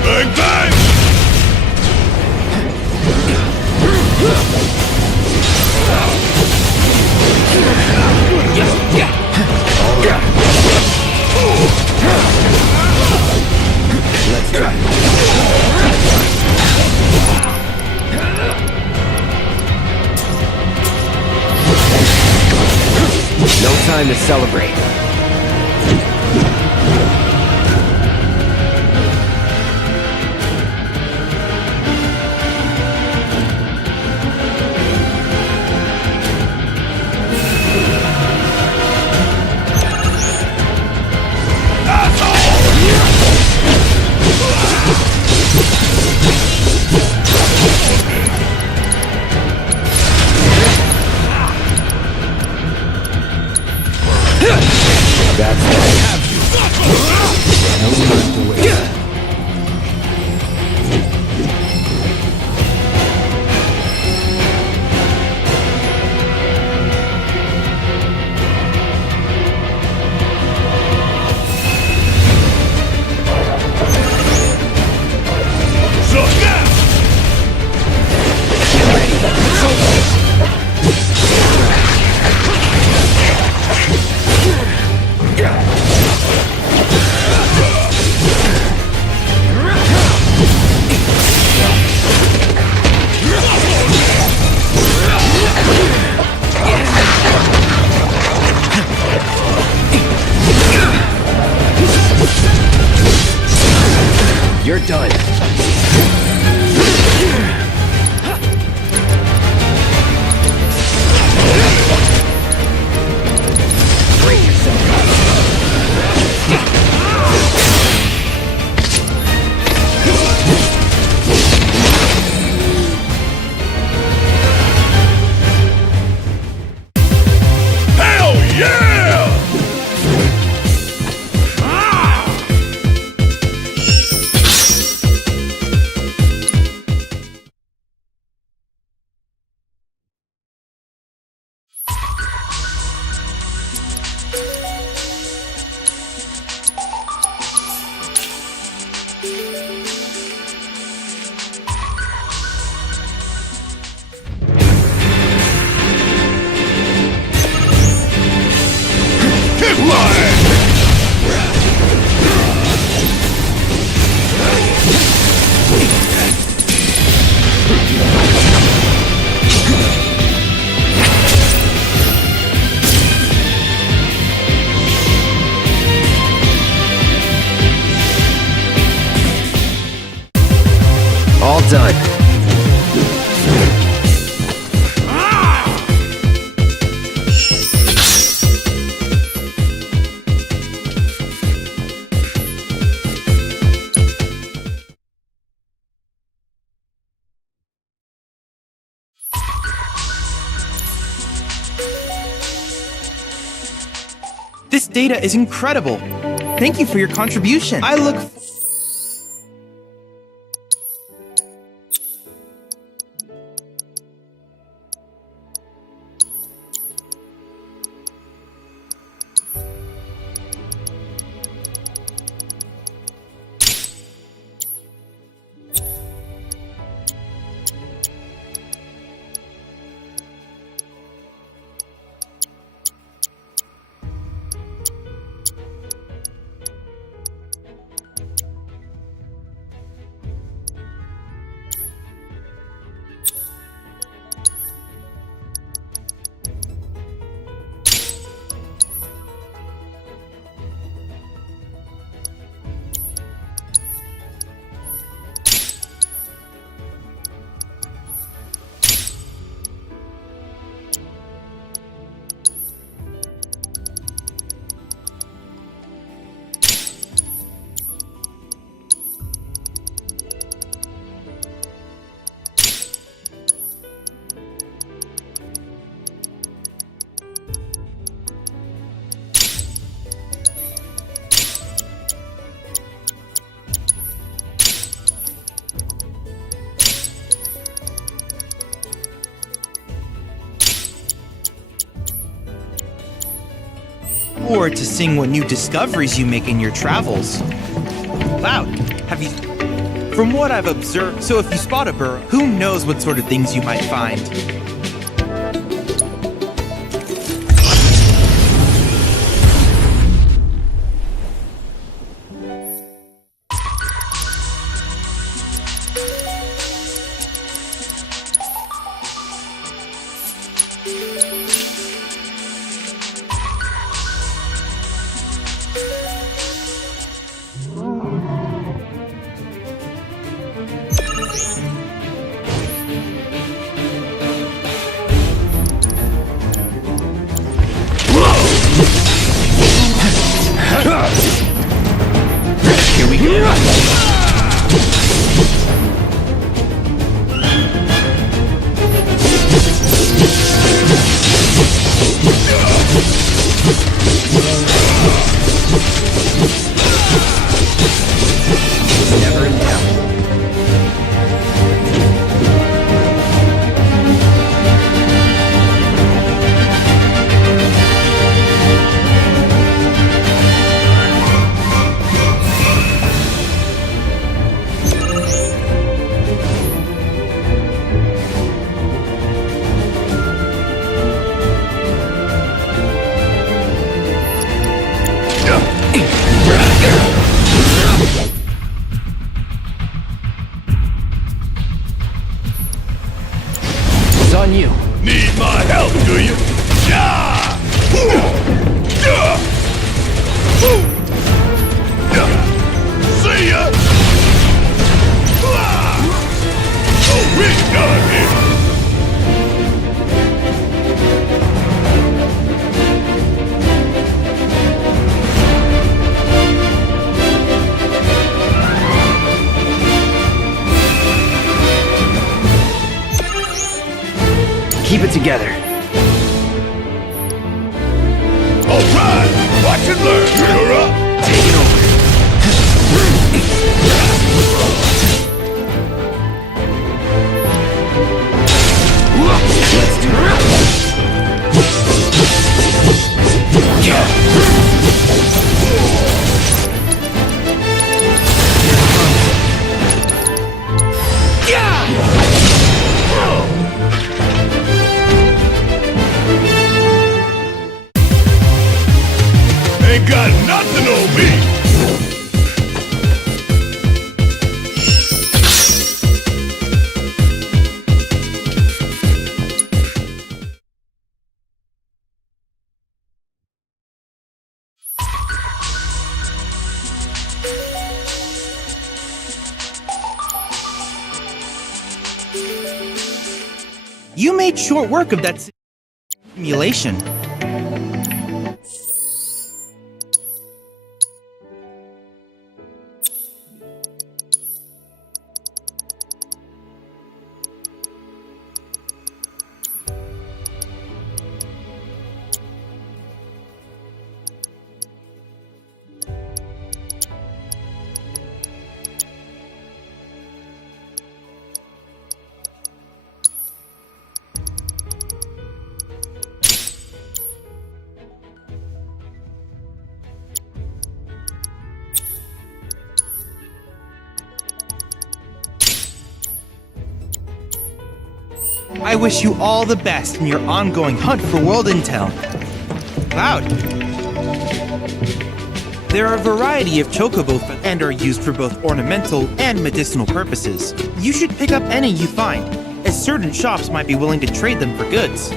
Bang, bang! Let's try. No time to celebrate. That's right. No time to wait. Get ready. This data is incredible. Thank you for your contribution. I look forward to seeing what new discoveries you make in your travels. Wow, have you... From what I've observed, so if you spot a burrow, who knows what sort of things you might find. Here we go. Never in doubt. It's on you. Need my help, do you? Yeah! See ya! Oh, we're done here! Keep it together. All right! Watch and learn! You're up! Take it over. Let's do it. Ain't got nothing on me! You made short work of that simulation. I wish you all the best in your ongoing hunt for world intel. Cloud. There are a variety of chocobo and are used for both ornamental and medicinal purposes. You should pick up any you find, as certain shops might be willing to trade them for goods.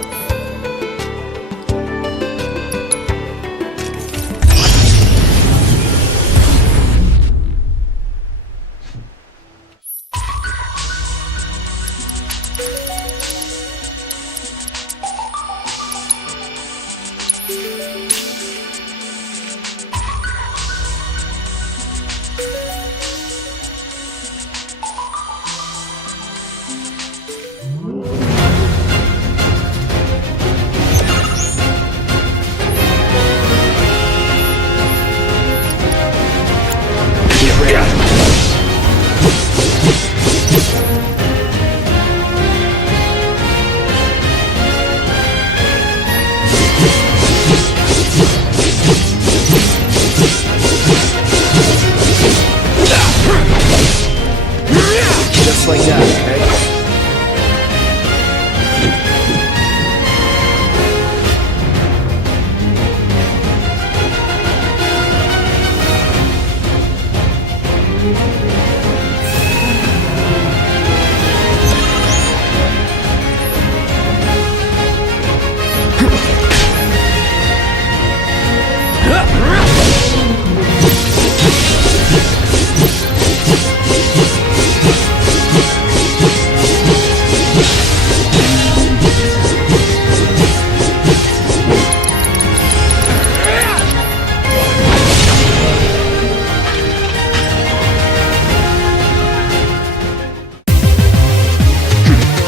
Just like that, okay?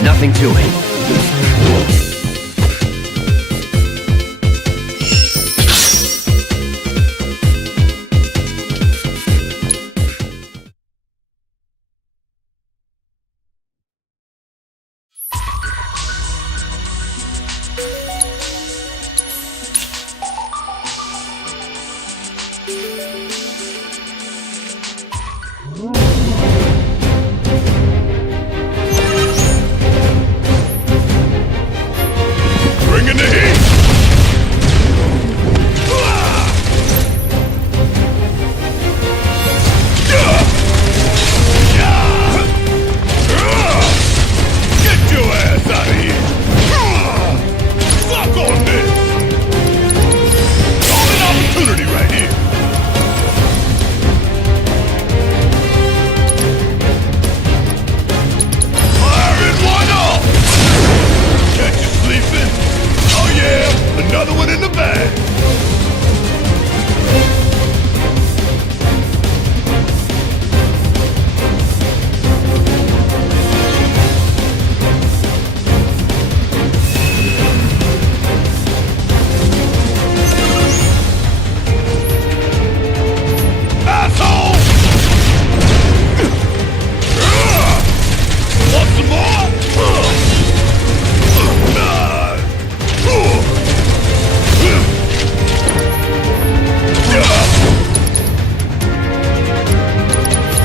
Nothing to it. Bringing the heat! Get your ass out of here! Fuck on this! Golden opportunity right here! Firing one off! Catch you sleeping? Oh yeah, another one in the bag! Asshole! Want some more?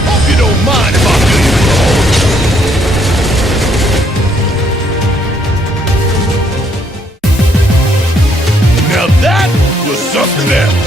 Hope you don't mind if I fill you full. Now that was something else.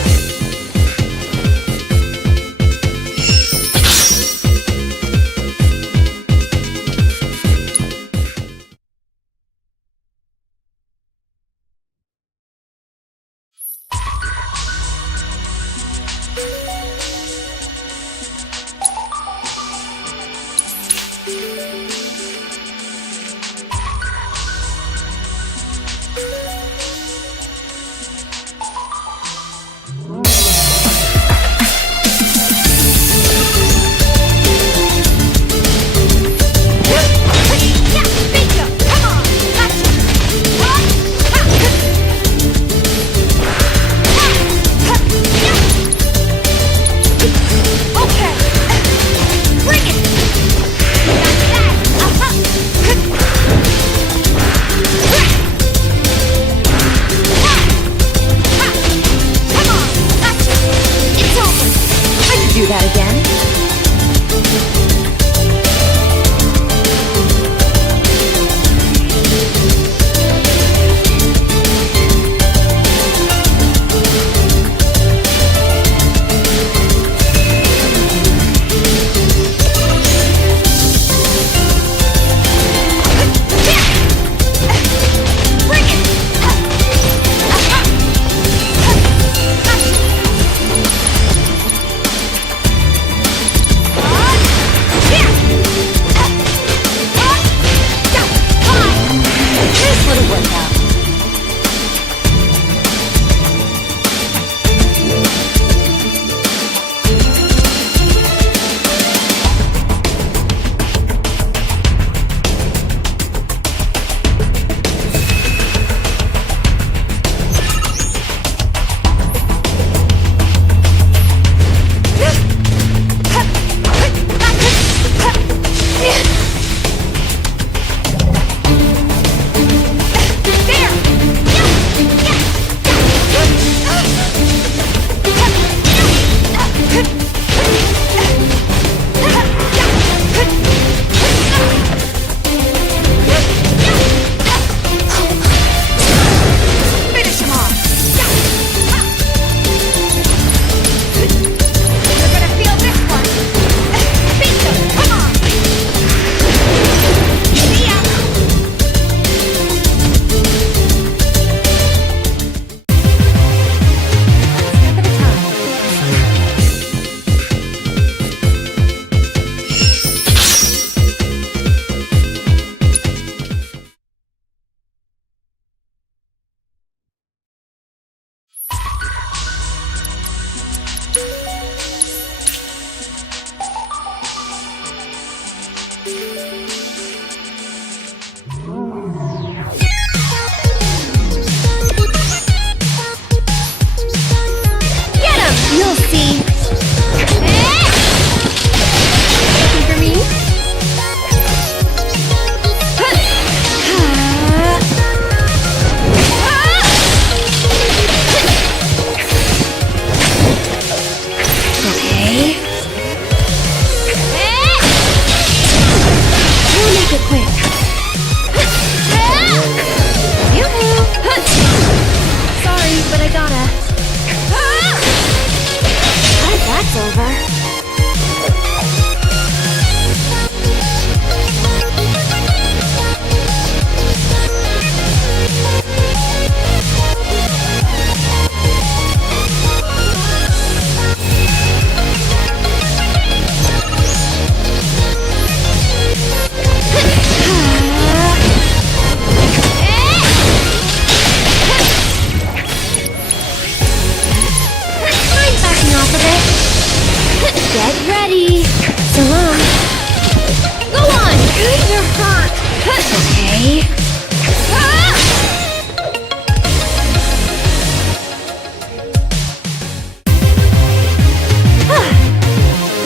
way.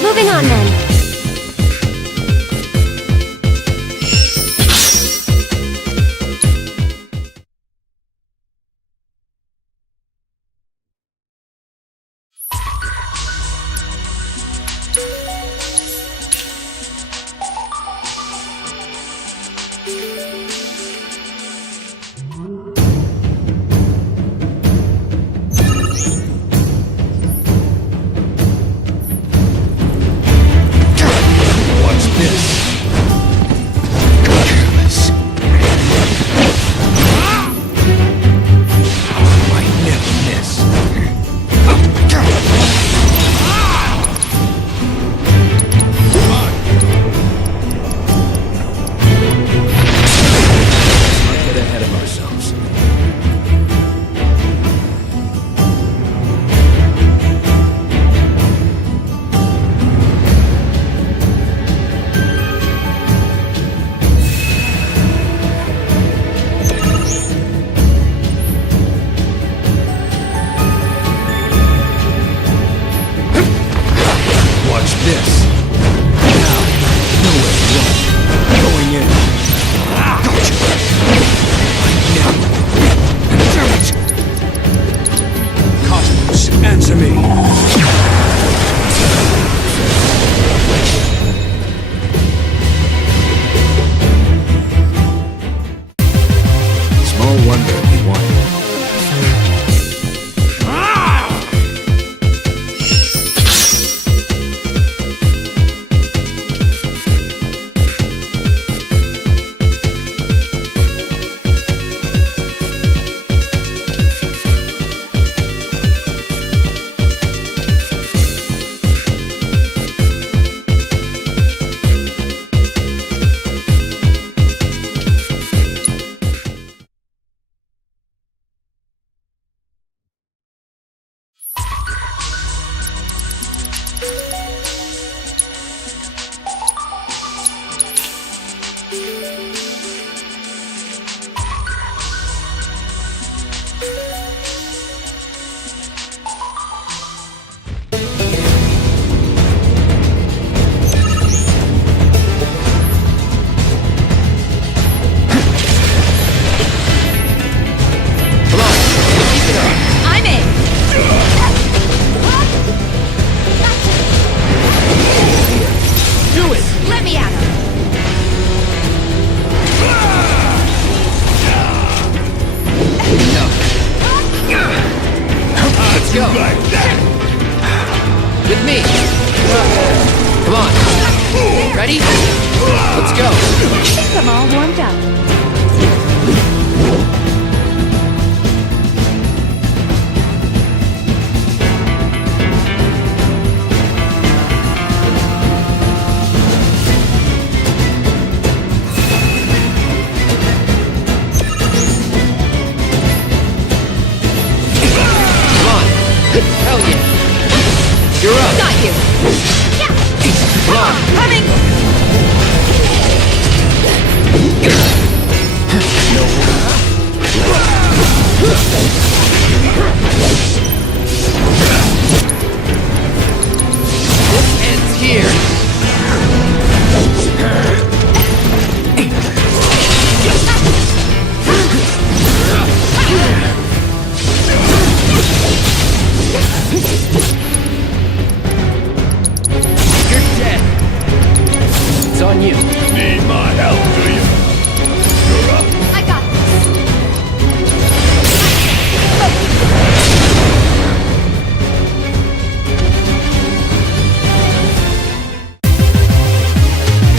Moving on then.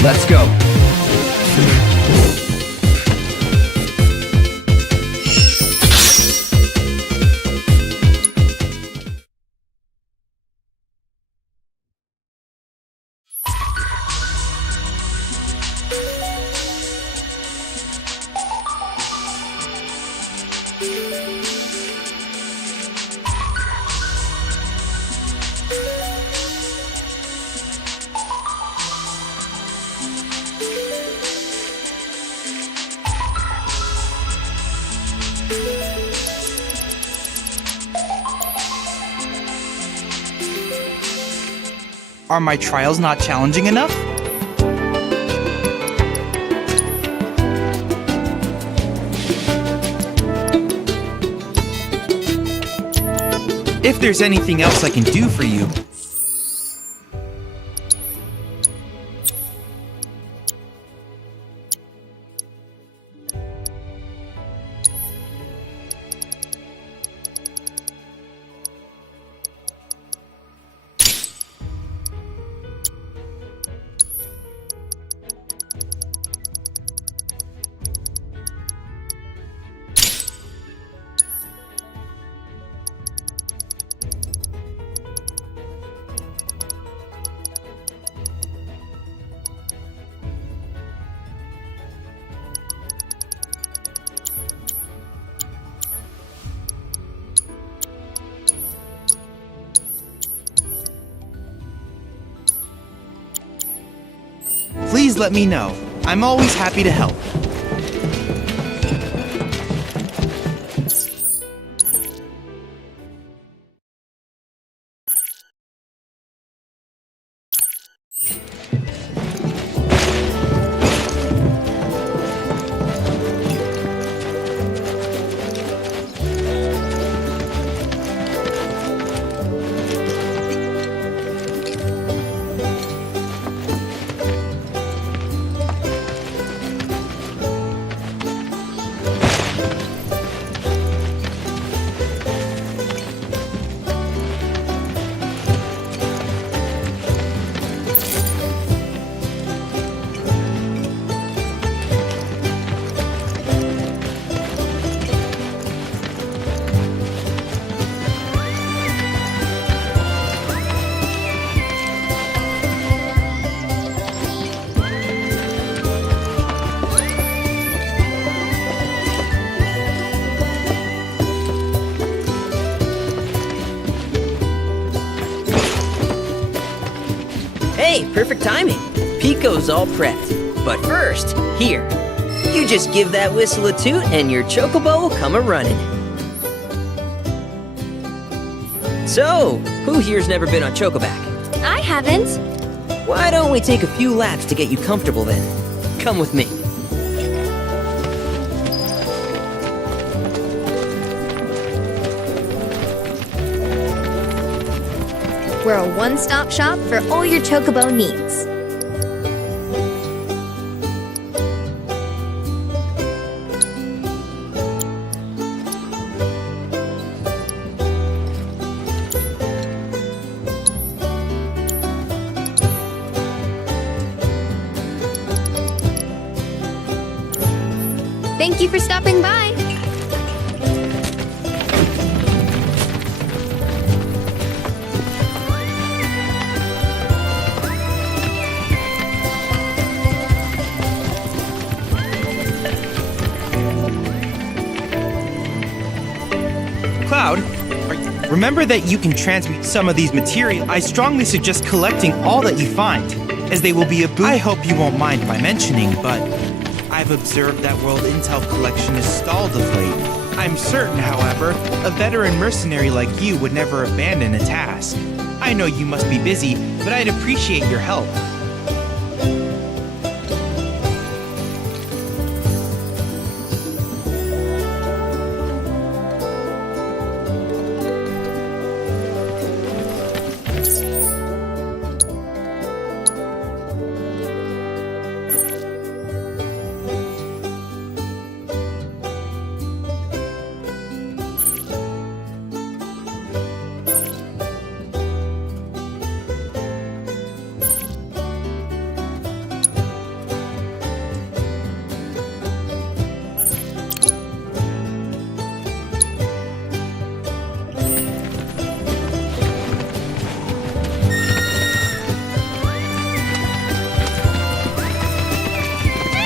Let's go. Are my trials not challenging enough? If there's anything else I can do for you, please let me know. I'm always happy to help. Hey, perfect timing. Pico's all prepped. But first, here. You just give that whistle a toot and your chocobo will come a-running. So, who here's never been on Chocoback? I haven't. Why don't we take a few laps to get you comfortable then? Come with me. We're a one-stop shop for all your chocobo needs. Thank you for stopping by. Cloud, remember that you can transmute some of these materials. I strongly suggest collecting all that you find, as they will be a boon. I hope you won't mind my mentioning, but I've observed that World Intel collection is stalled of late. I'm certain, however, a veteran mercenary like you would never abandon a task. I know you must be busy, but I'd appreciate your help.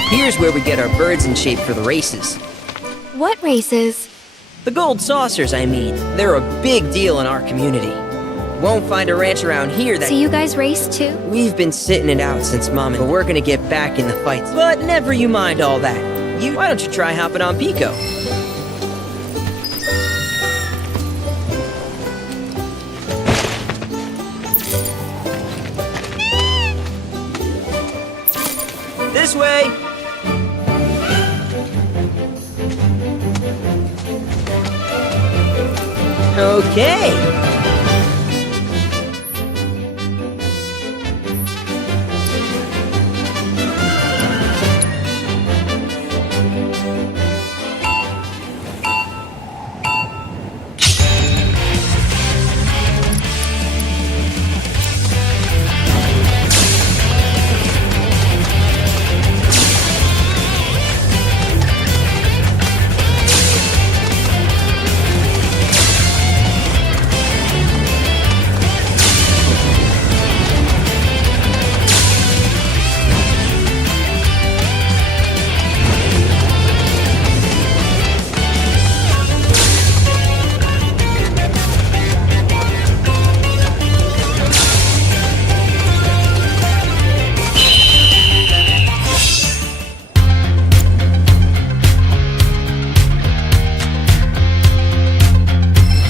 Here's where we get our birds in shape for the races. What races? The gold saucers, I mean. They're a big deal in our community. Won't find a ranch around here that... So you guys race too? We've been sitting it out since Mom, but we're gonna get back in the fights. But never you mind all that. Why don't you try hopping on Pico? Okay.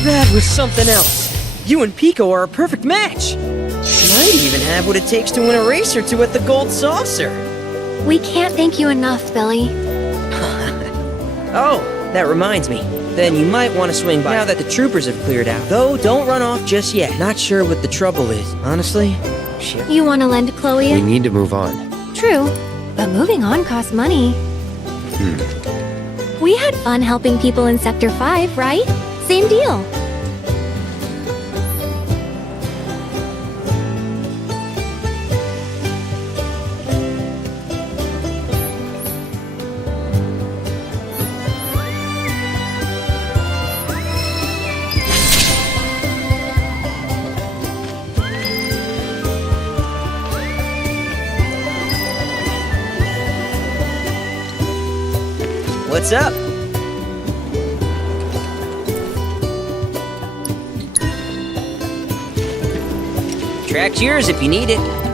That was something else. You and Pico are a perfect match. Might even have what it takes to win a race or two at the Gold Saucer. We can't thank you enough, Billy. Oh, that reminds me. Then you might want to swing by now that the troopers have cleared out. Though, don't run off just yet. Not sure what the trouble is, honestly. Shit. You want to lend Chloe? We need to move on. True, but moving on costs money. We had fun helping people in Sector 5, right? Same deal. What's up? Track's yours if you need it.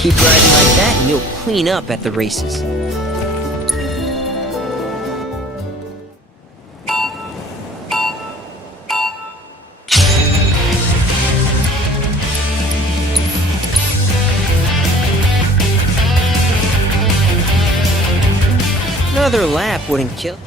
Keep riding like that and you'll clean up at the races. Another lap wouldn't kill.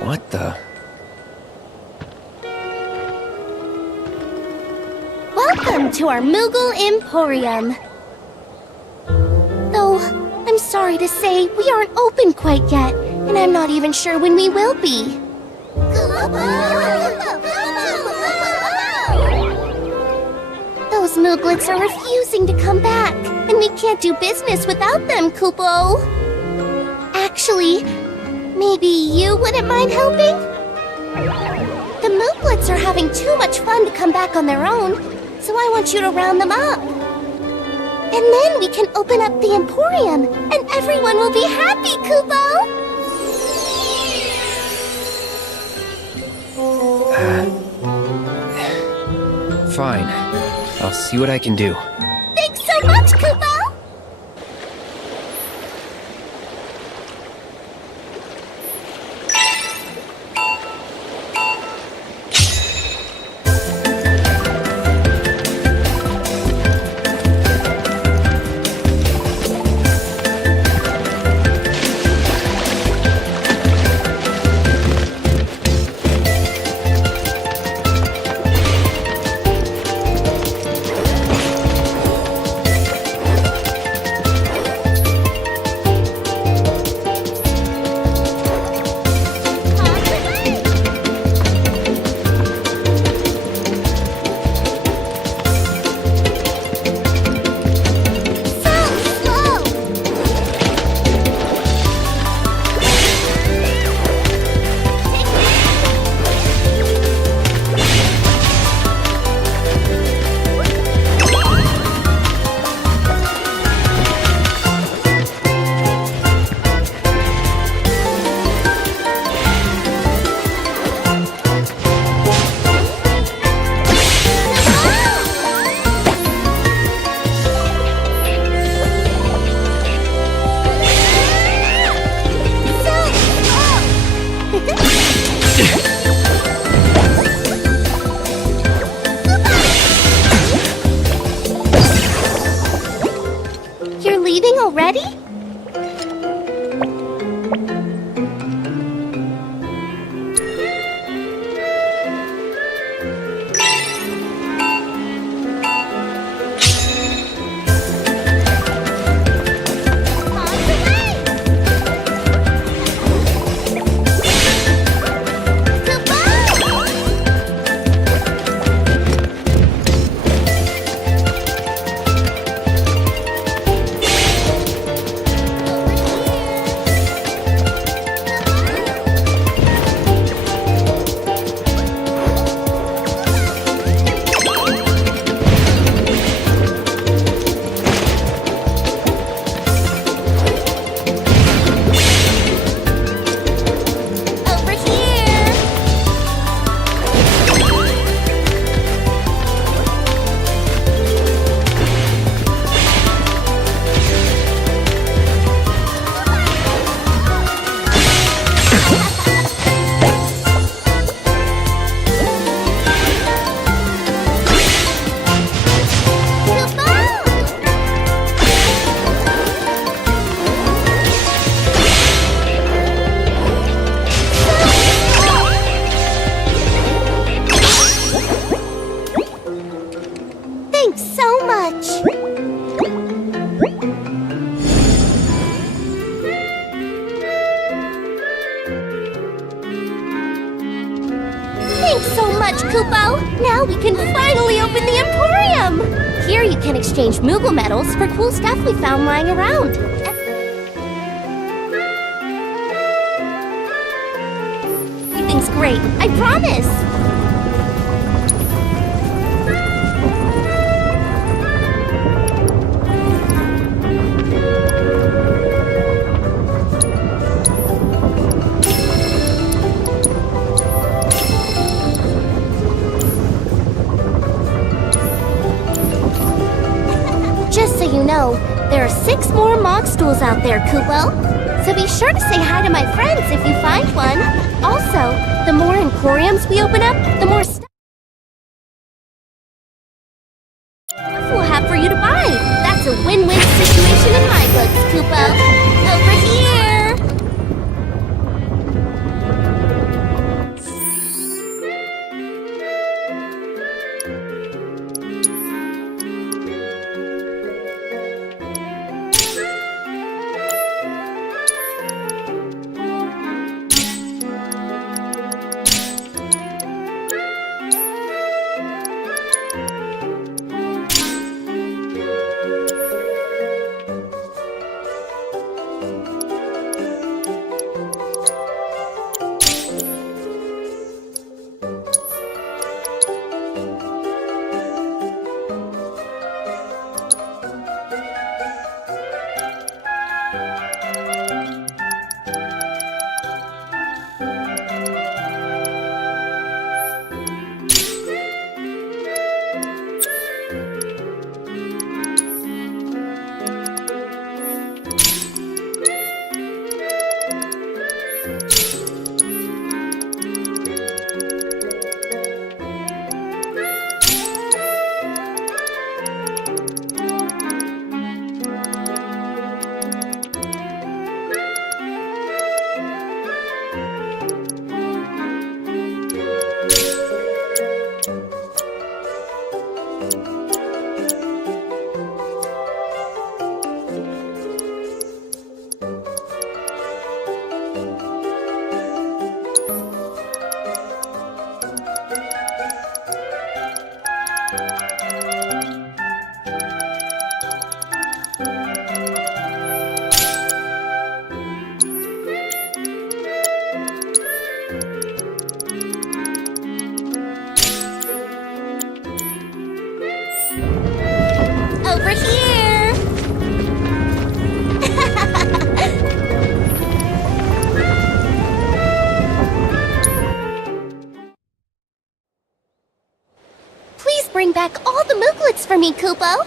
What the? Welcome to our Moogle Emporium. Though, I'm sorry to say, we aren't open quite yet, and I'm not even sure when we will be. Those Mooglets are refusing to come back, and we can't do business without them, Kupo. Actually, maybe you wouldn't mind helping? The Mooglets are having too much fun to come back on their own, so I want you to round them up. And then we can open up the Emporium, and everyone will be happy, Kupo! Fine. I'll see what I can do. Thanks so much, Kupo! You're leaving already? Thanks so much! Thanks so much, Kupo! Now we can finally open the Emporium! Here you can exchange Moogle medals for cool stuff we found lying around. Everything's great, I promise! There are 6 more monk stools out there, Kupo. So be sure to say hi to my friends if you find one. Also, the more emporiums we open up, the more stuff we'll have for you to buy. That's a win-win situation in my books, Kupo. Over here! Over here! Please bring back all the mooglets for me, Kupo.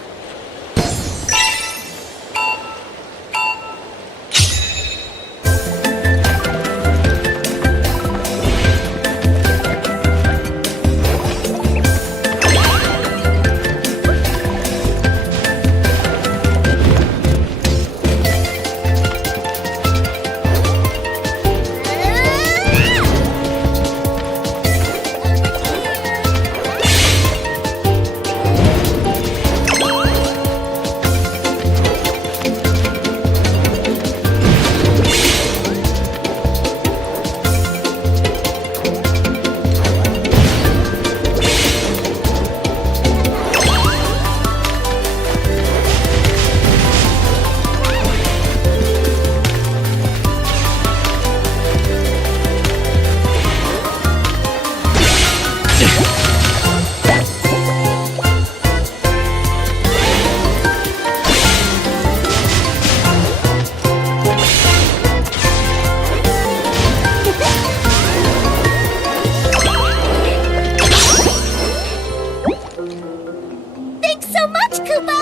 Thanks so much, Kupo!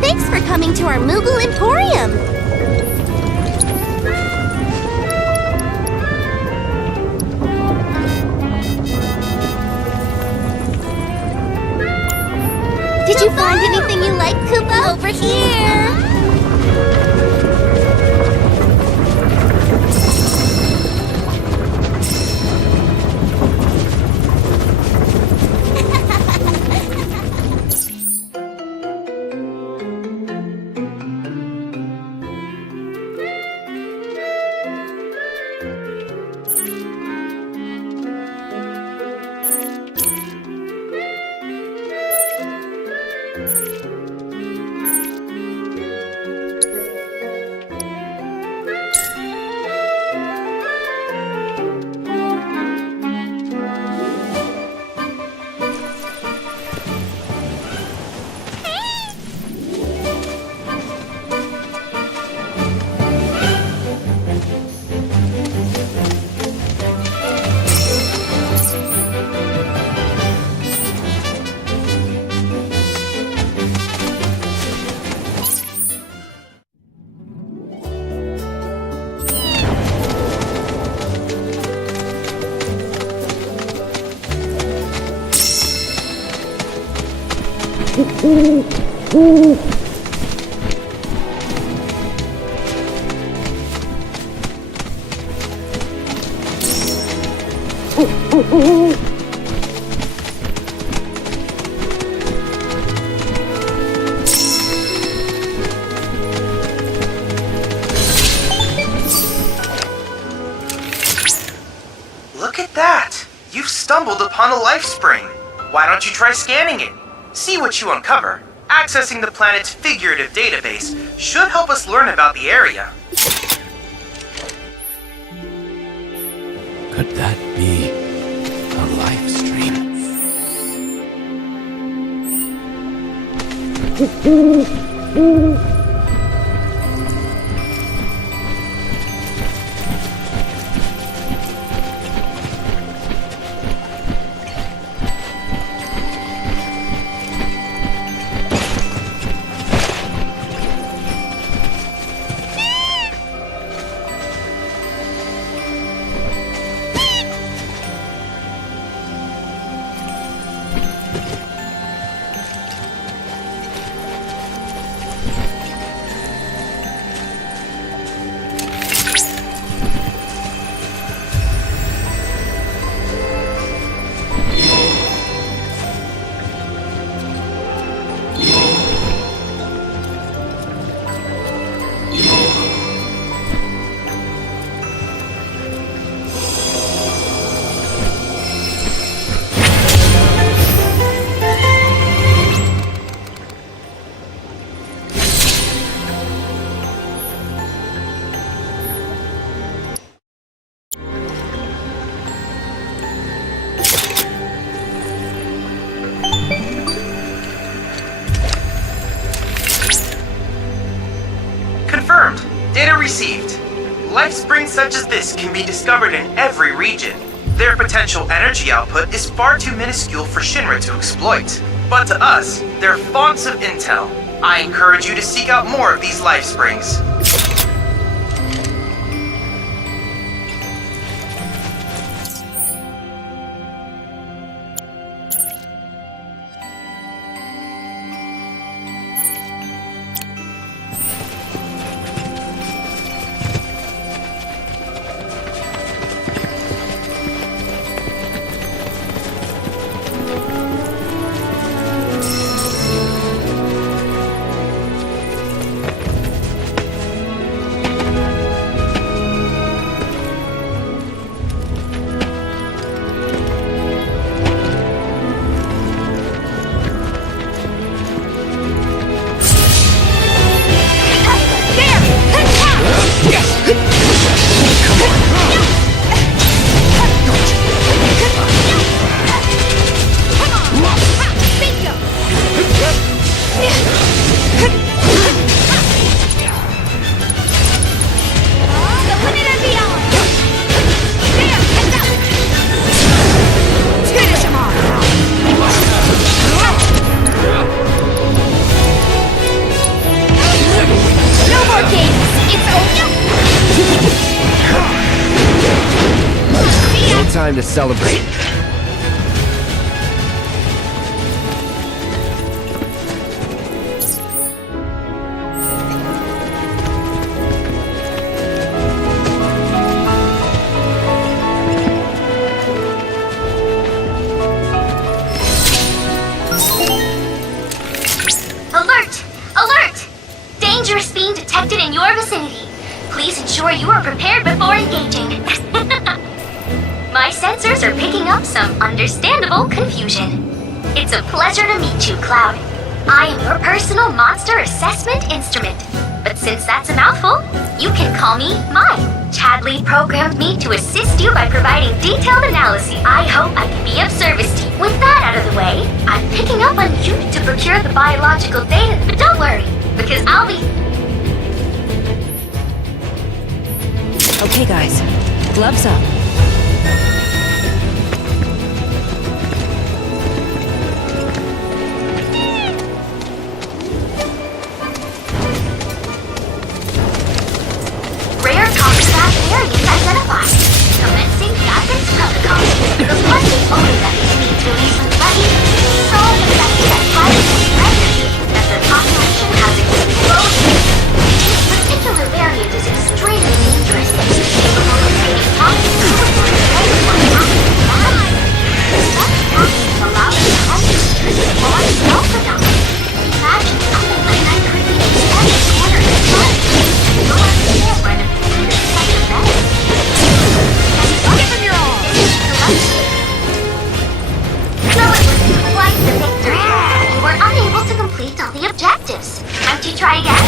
Thanks for coming to our Moogle Emporium! Did you find anything you like, Kupo? Over here! Look at that! You've stumbled upon a life spring. Why don't you try scanning it? See what you uncover. Accessing the planet's figurative database should help us learn about the area. Could that be a life stream? Confirmed. Data received. Life springs such as this can be discovered in every region. Their potential energy output is far too minuscule for Shinra to exploit. But to us, they're fonts of intel. I encourage you to seek out more of these life springs. Time to celebrate. Alert! Alert! Dangerous being detected in your vicinity. Please ensure you are prepared before engaging. My sensors are picking up some understandable confusion. It's a pleasure to meet you, Cloud. I am your personal monster assessment instrument. But since that's a mouthful, you can call me Mine. Chadley programmed me to assist you by providing detailed analysis. I hope I can be of service to you. With that out of the way, I'm picking up on you to procure the biological data. But don't worry, because I'll be... Okay, guys. Gloves up. Rare toxic variants identified. Commencing guidance protocol. Requesting only that you need to release some bloody. Solve the fact that virus try again?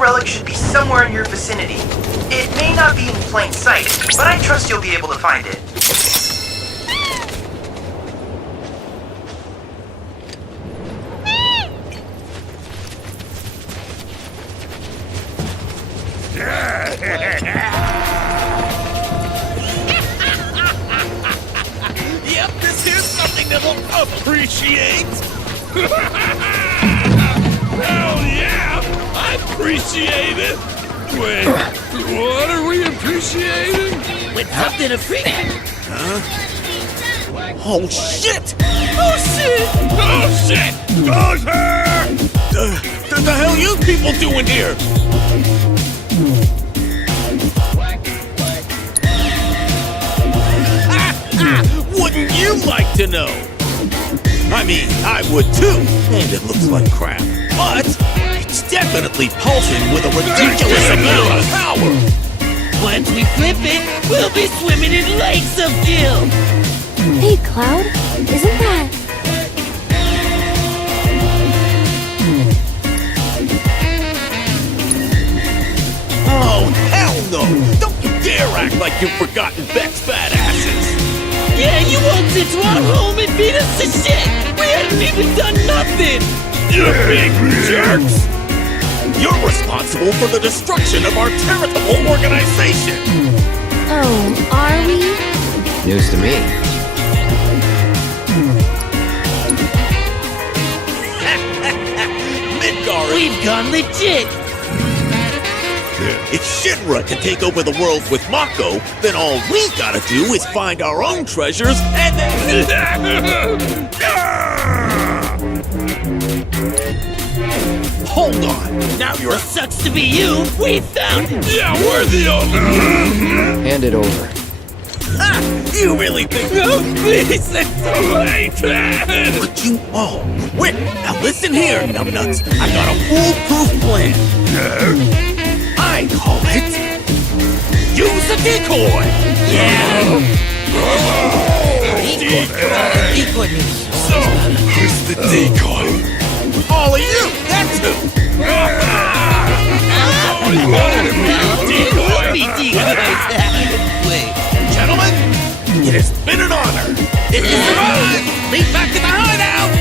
relic should be somewhere in your vicinity. It may not be in plain sight, but I trust you'll be able to find it. Appreciate? Hell yeah! I appreciate it! Wait, what are we appreciating? With something to free. Oh shit! Oh shit! Oh shit! What the hell you people doing here? Wouldn't you like to know? I mean, I would too, and it looks like crap. But it's definitely pulsing with a ridiculous amount of power. Once we flip it, we'll be swimming in lakes of gil. Hey, Cloud, isn't that... Oh, hell no! Don't you dare act like you've forgotten Beck's badasses! Yeah, you walked into our home and beat us to shit! We hadn't even done nothing! You big jerks! You're responsible for the destruction of our charitable organization! Oh, are we? News to me. Midgar! We've gone legit! If Shinra can take over the world with Mako, then all we gotta do is find our own treasures and then... Hold on! Now you're... Sucks to be you! We found it! Yeah, we're the only... Hand it over. You really think... No, please! It's too late! But you all... Wait, now listen here, numbnuts. I got a foolproof plan. I call it... Use a decoy! Yeah! Decoy! So, who's the decoy? All of you! That's who! Only wanted to be a decoy! Wait. Gentlemen, it has been an honor. If you survive, lead back to the hideout.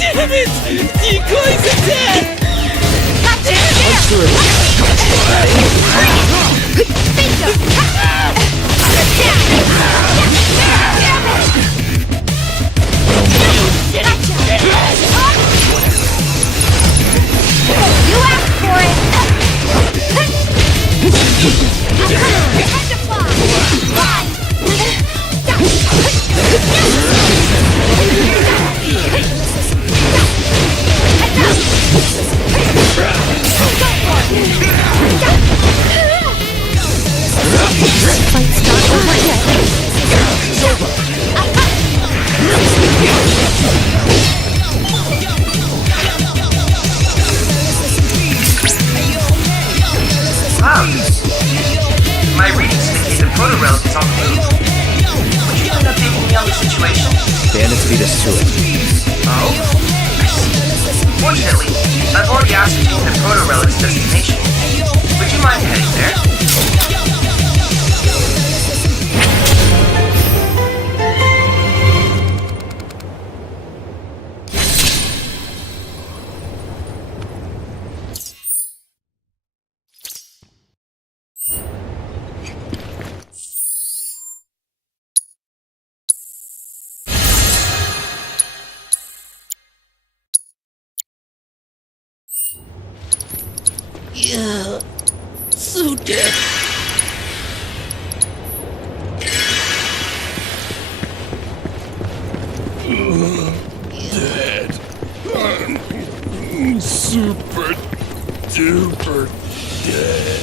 Damn it! Decoys are dead! You asked for it! Time to fly! Fight's not over yet. Wow. My readings indicate the proto-relic is on the move. Would you mind updating me on the situation? Bandits beat us to it. Oh? I see. Fortunately, I've already ascertained the proto-relic's destination. Would you mind heading there? Yeah. So dead. Dead. Super duper dead.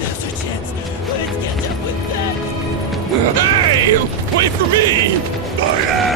Now's our chance. Let's catch up with that. Hey! Wait for me! Oh, yeah!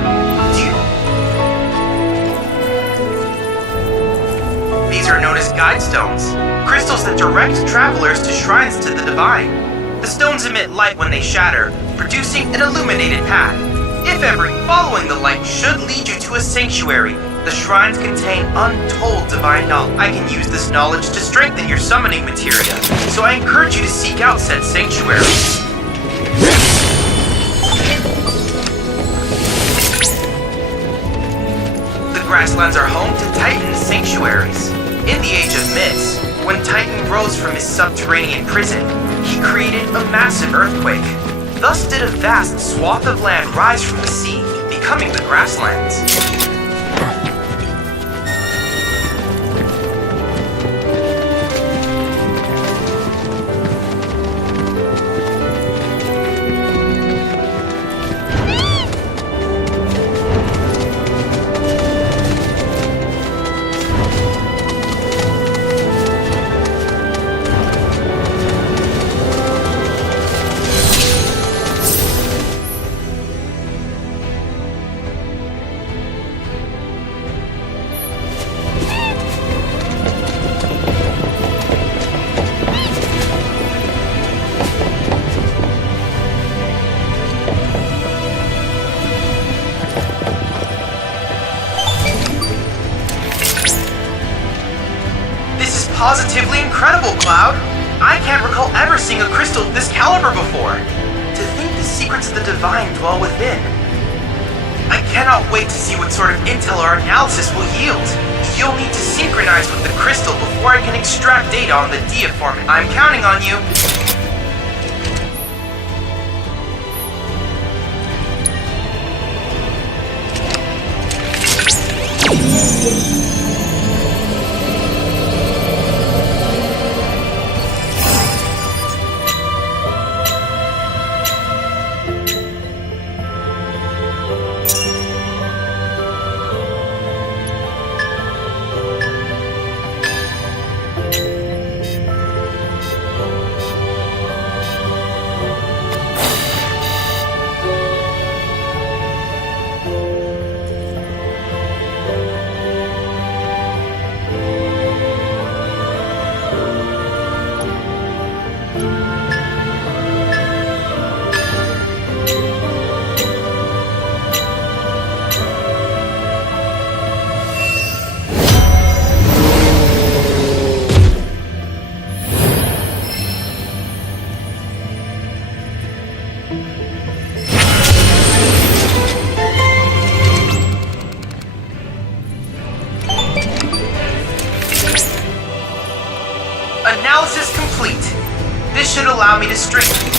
Cloud, do you... These are known as guide stones, crystals that direct travelers to shrines to the divine. The stones emit light when they shatter, producing an illuminated path. If ever, following the light should lead you to a sanctuary. The shrines contain untold divine knowledge. I can use this knowledge to strengthen your summoning materia, so I encourage you to seek out said sanctuary. The grasslands are home to Titan sanctuaries. In the Age of Myths, when Titan rose from his subterranean prison, he created a massive earthquake. Thus did a vast swath of land rise from the sea, becoming the grasslands. Positively incredible, Cloud! I can't recall ever seeing a crystal of this caliber before. To think the secrets of the divine dwell within. I cannot wait to see what sort of intel our analysis will yield. You'll need to synchronize with the crystal before I can extract data on the diaform. I'm counting on you. Analysis complete. This should allow me to strengthen.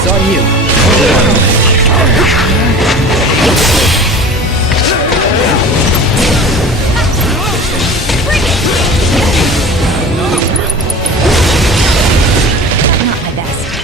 It's on you. Not my best.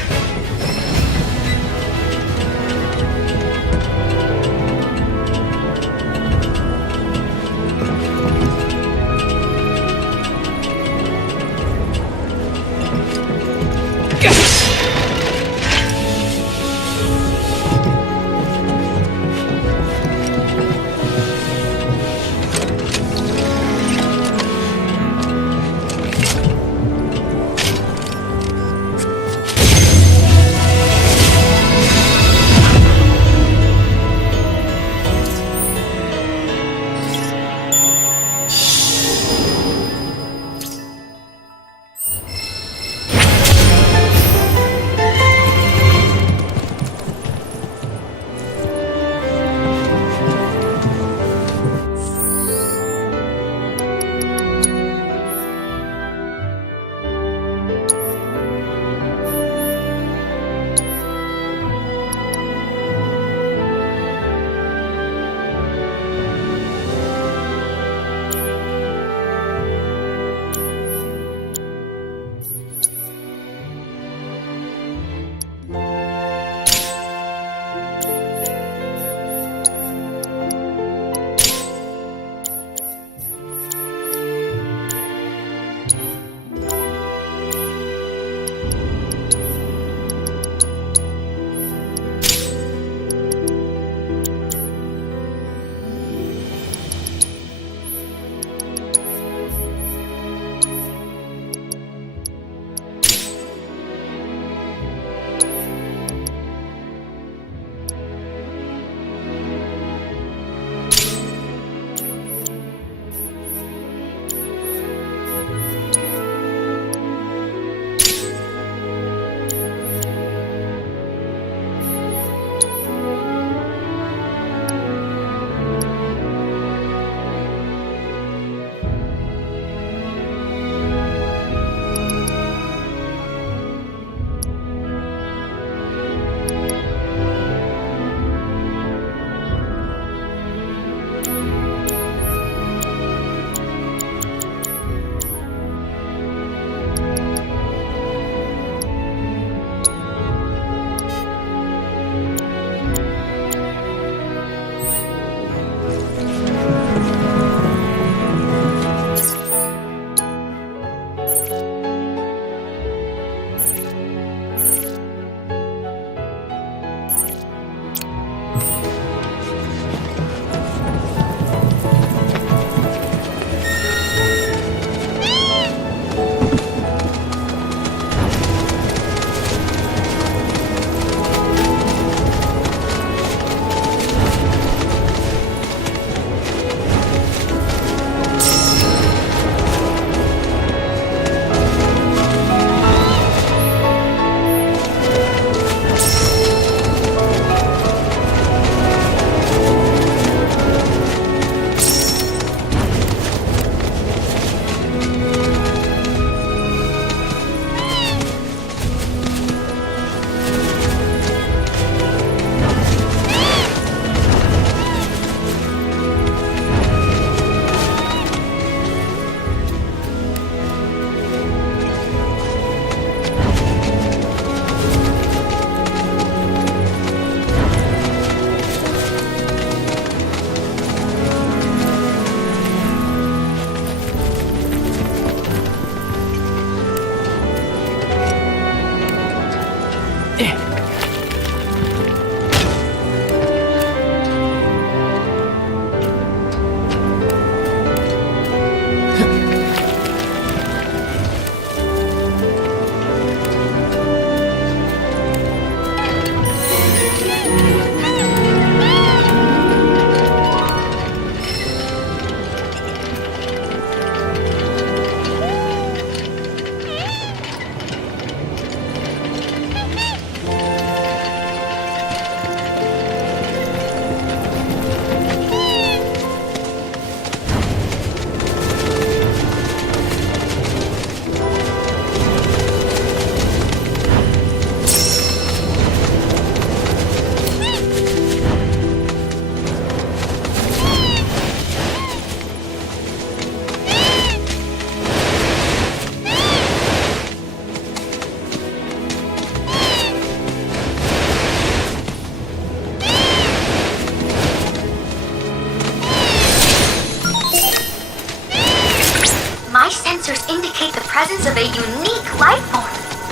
presence of a unique life form.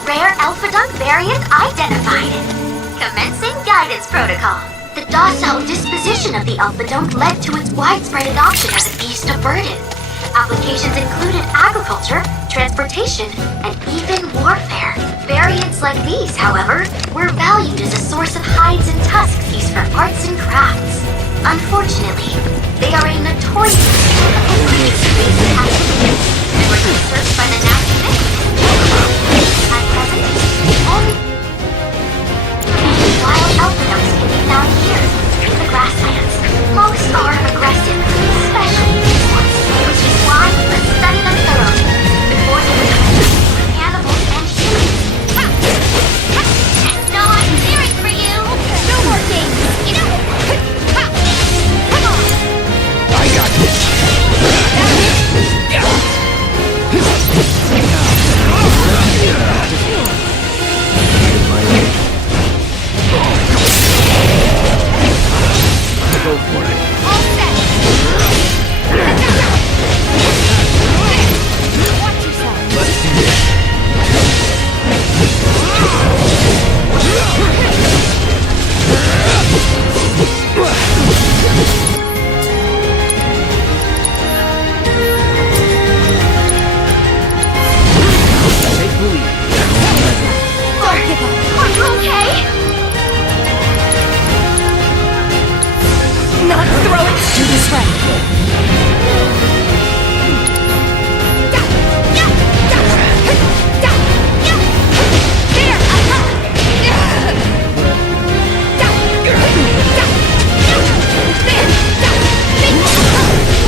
Rare Alphadunk variant identified. Commencing guidance protocol. The docile disposition of the Alphadunk led to its widespread adoption as a beast of burden. Applications included agriculture, transportation, and even warfare. Variants like these, however, were valued as a source of hides and tusks used for arts and crafts. Unfortunately, they are a notorious activity and were researched by the National At present, only wild Alphadunks can be found here, in the grasslands. Most are aggressive, especially these ones, which is why we must study them thoroughly before they become animals and humans. No, I'm cheering for you! No more games, you know? Come on! I got this. Go for it. All set! Watch yourself! Let's do this. Take the lead. Don't give up. Are you okay? Not throw it to this way.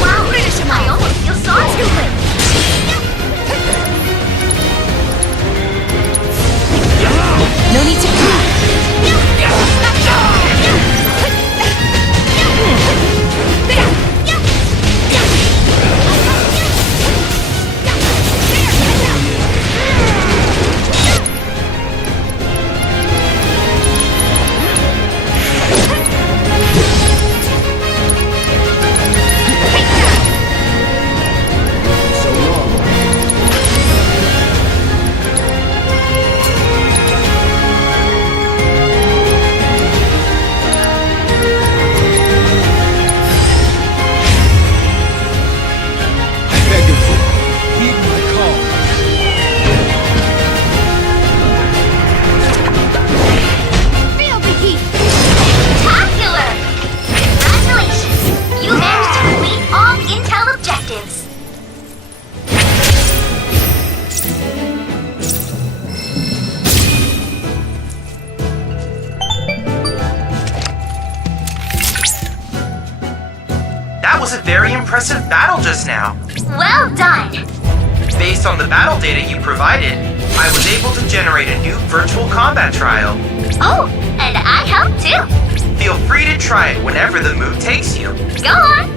Wow, I almost feel sorry for him. No need to cry. So long. I beg of you, heed my call. Field Keith! Spectacular! Congratulations! You managed to complete all intel objectives. That was a very impressive battle just now. Well done! Based on the battle data you provided, I was able to generate a new virtual combat trial. Oh, and I helped too. Feel free to try it whenever the mood takes you. Go on!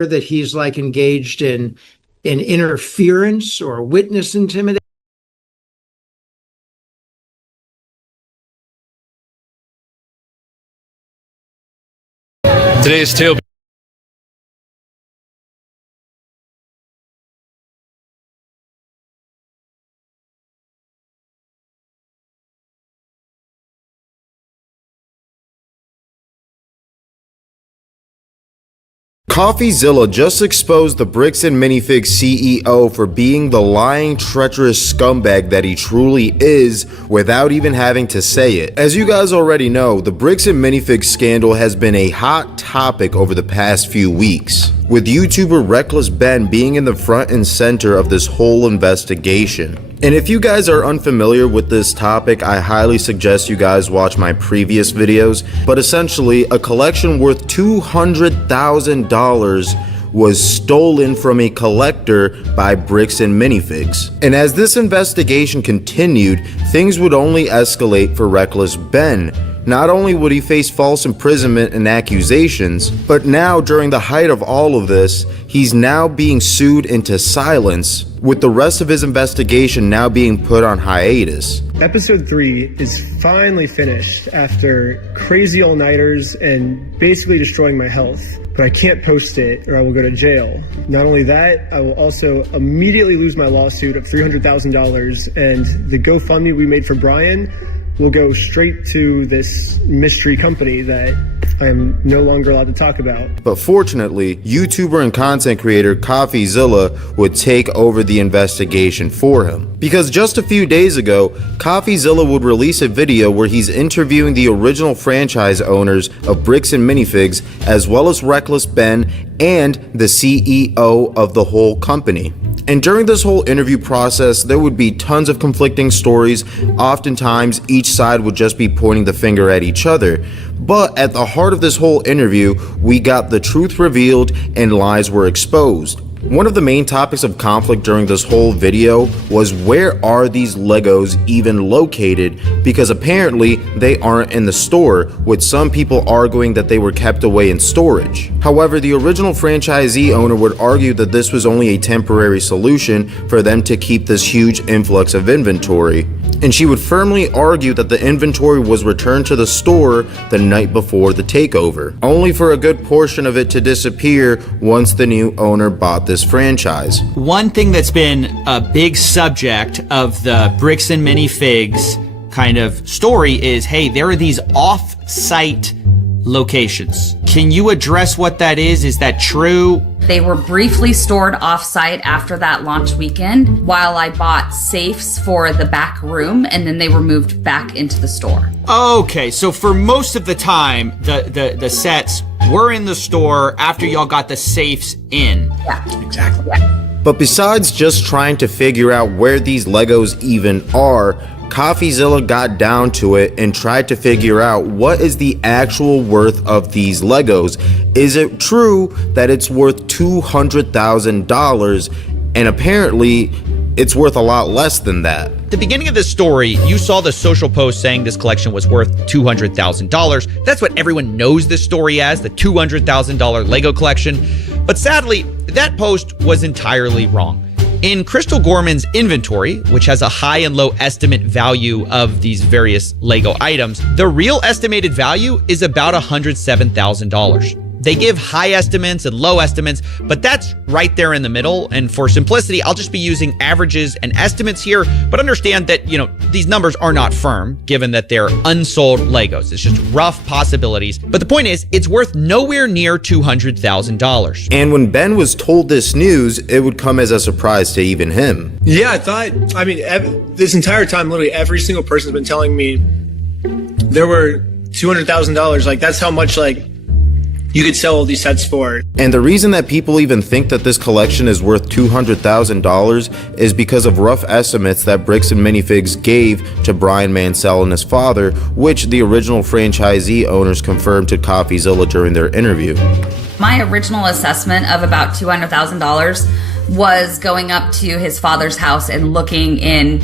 that he's like engaged in interference or witness intimidation. Today's tale. CoffeeZilla just exposed the Bricks and Minifigs CEO for being the lying, treacherous scumbag that he truly is without even having to say it. As you guys already know, the Bricks and Minifigs scandal has been a hot topic over the past few weeks, with YouTuber Reckless Ben being in the front and center of this whole investigation. And if you guys are unfamiliar with this topic, I highly suggest you guys watch my previous videos. But essentially, a collection worth $200,000 was stolen from a collector by Bricks and Minifigs. And as this investigation continued, things would only escalate for Reckless Ben. Not only would he face false imprisonment and accusations, but now during the height of all of this, he's now being sued into silence, with the rest of his investigation now being put on hiatus. Episode 3 is finally finished after crazy all-nighters and basically destroying my health. But I can't post it or I will go to jail. Not only that, I will also immediately lose my lawsuit of $300,000, and the GoFundMe we made for Brian will go straight to this mystery company that I am no longer allowed to talk about. But fortunately, YouTuber and content creator CoffeeZilla would take over the investigation for him. Because just a few days ago, CoffeeZilla would release a video where he's interviewing the original franchise owners of Bricks and Minifigs, as well as Reckless Ben and the CEO of the whole company. And during this whole interview process, there would be tons of conflicting stories. Oftentimes, each side would just be pointing the finger at each other. But at the heart of this whole interview, we got the truth revealed and lies were exposed. One of the main topics of conflict during this whole video was, where are these Legos even located? Because apparently they aren't in the store, with some people arguing that they were kept away in storage. However, the original franchisee owner would argue that this was only a temporary solution for them to keep this huge influx of inventory. And she would firmly argue that the inventory was returned to the store the night before the takeover, only for a good portion of it to disappear once the new owner bought this franchise. One thing that's been a big subject of the Bricks and Minifigs kind of story is, hey, there are these off-site locations. Can you address what that is? Is that true? They were briefly stored off-site after that launch weekend while I bought safes for the back room, and then they were moved back into the store. Okay, so for most of the time, the sets were in the store after y'all got the safes in. Yeah. Exactly. Yeah. But besides just trying to figure out where these Legos even are, CoffeeZilla got down to it and tried to figure out, what is the actual worth of these Legos? Is it true that it's worth $200,000? And apparently it's worth a lot less than that. At the beginning of this story, you saw the social post saying this collection was worth $200,000. That's what everyone knows this story as, the $200,000 Lego collection. But sadly, that post was entirely wrong. In Crystal Gorman's inventory, which has a high and low estimate value of these various Lego items, the real estimated value is about $107,000. They give high estimates and low estimates, but that's right there in the middle. And for simplicity, I'll just be using averages and estimates here, but understand that, these numbers are not firm, given that they're unsold Legos. It's just rough possibilities. But the point is, it's worth nowhere near $200,000. And when Ben was told this news, it would come as a surprise to even him. Yeah, this entire time, literally every single person's been telling me there were $200,000. Like, that's how much, you could sell all these sets for. And the reason that people even think that this collection is worth $200,000 is because of rough estimates that Bricks and Minifigs gave to Brian Mansell and his father, which the original franchisee owners confirmed to CoffeeZilla during their interview. My original assessment of about $200,000 was going up to his father's house and looking in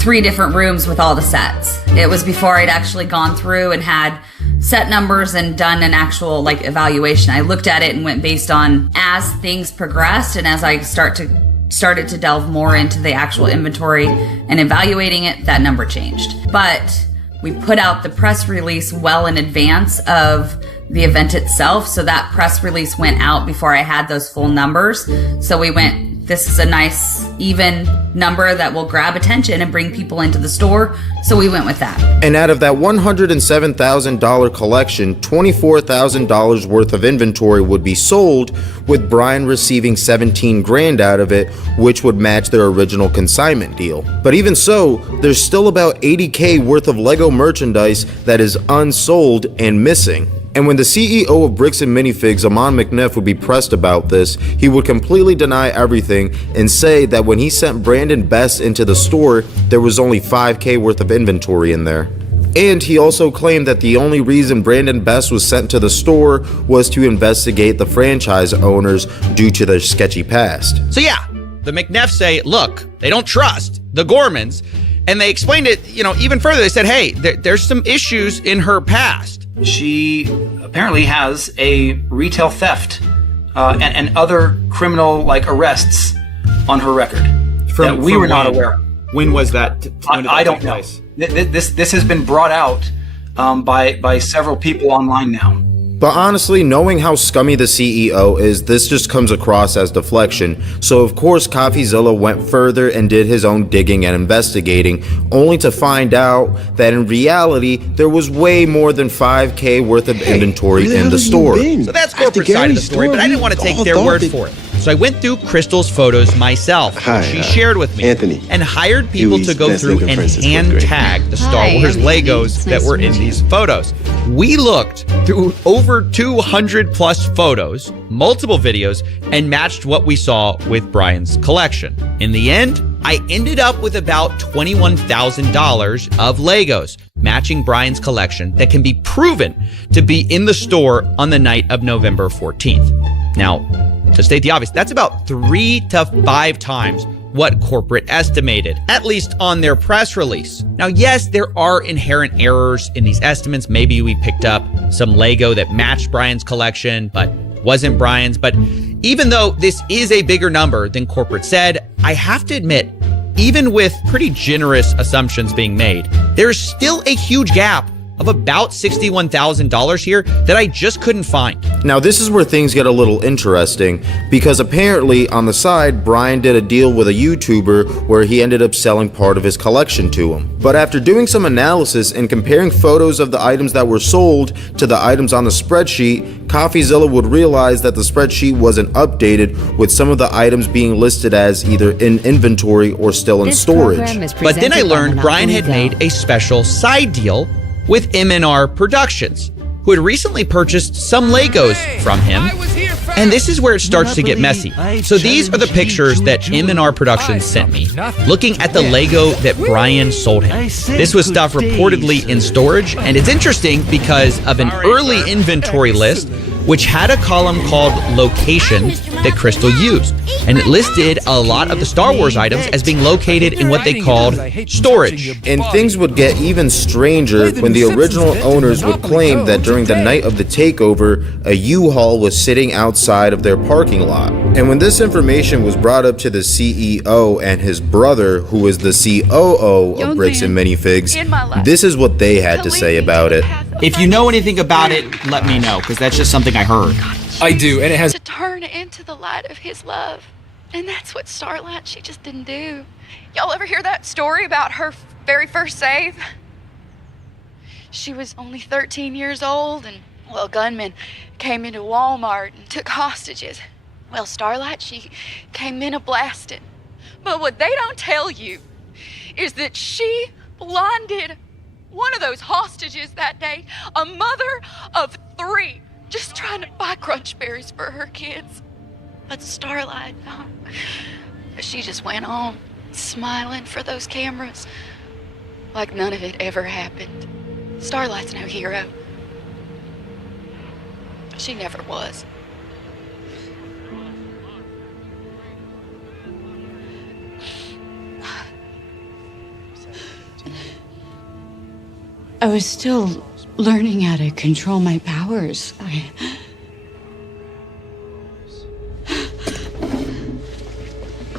3 different rooms with all the sets. It was before I'd actually gone through and had set numbers and done an actual like evaluation. I looked at it and went based on as things progressed and as I started to delve more into the actual inventory and evaluating it, that number changed. But we put out the press release well in advance of the event itself. So that press release went out before I had those full numbers. So we went, this is a nice even number that will grab attention and bring people into the store. So we went with that. And out of that $107,000 collection, $24,000 worth of inventory would be sold, with Brian receiving 17 grand out of it, which would match their original consignment deal. But even so, there's still about $80K worth of Lego merchandise that is unsold and missing. And when the CEO of Bricks and Minifigs, Amon McNiff, would be pressed about this, he would completely deny everything and say that when he sent Brandon Best into the store, there was only $5K worth of inventory in there. And he also claimed that the only reason Brandon Best was sent to the store was to investigate the franchise owners due to their sketchy past. So yeah, the McNeffs say, look, they don't trust the Gormans, and they explained it, even further. They said, hey, there's some issues in her past. She apparently has a retail theft and other criminal arrests on her record that we were not aware of. When was that? I don't know. This has been brought out by several people online now. But honestly, knowing how scummy the CEO is, this just comes across as deflection. So of course, CoffeeZilla went further and did his own digging and investigating, only to find out that in reality, there was way more than $5K worth of inventory in the store. So that's corporate side of the story, but I didn't want to take their word for it. So I went through Crystal's photos myself, which she shared with me, Anthony, and hired people to go through and hand tag the Star Wars Legos that were in these photos. We looked through over 200 plus photos, multiple videos, and matched what we saw with Brian's collection. In the end, I ended up with about $21,000 of Legos, matching Brian's collection that can be proven to be in the store on the night of November 14th. Now, to state the obvious, that's about 3 to 5 times what corporate estimated, at least on their press release. Now, yes, there are inherent errors in these estimates. Maybe we picked up some Lego that matched Brian's collection, but wasn't Brian's. But even though this is a bigger number than corporate said, I have to admit, even with pretty generous assumptions being made, there's still a huge gap of about $61,000 here that I just couldn't find. Now this is where things get a little interesting, because apparently on the side, Brian did a deal with a YouTuber where he ended up selling part of his collection to him. But after doing some analysis and comparing photos of the items that were sold to the items on the spreadsheet, CoffeeZilla would realize that the spreadsheet wasn't updated, with some of the items being listed as either in inventory or still in storage. But then I learned Brian had made a special side deal with M&R Productions, who had recently purchased some Legos from him. And this is where it starts to get messy. So these are the pictures that M&R Productions sent me, looking at the Lego that Brian sold him. This was stuff reportedly in storage, and it's interesting because of an early inventory list, which had a column called Location that Crystal used. And it listed a lot of the Star Wars items as being located in what they called storage. And things would get even stranger when the original owners would claim that during the night of the takeover, a U-Haul was sitting outside of their parking lot. And when this information was brought up to the CEO and his brother, who is the COO of Bricks and Minifigs, this is what they had to say about it. If you know anything about it, let me know, because that's just something I heard. I do, and it has to turn into the light of his love. And that's what Starlight, she just didn't do. Y'all ever hear that story about her very first save? She was only 13 years old, and, well, gunmen came into Walmart and took hostages. Well, Starlight, she came in a-blasted. But what they don't tell you is that she blinded one of those hostages that day, a mother of 3, just trying to buy crunch berries for her kids. But Starlight, oh, she just went on, smiling for those cameras, like none of it ever happened. Starlight's no hero. She never was. I was still learning how to control my powers.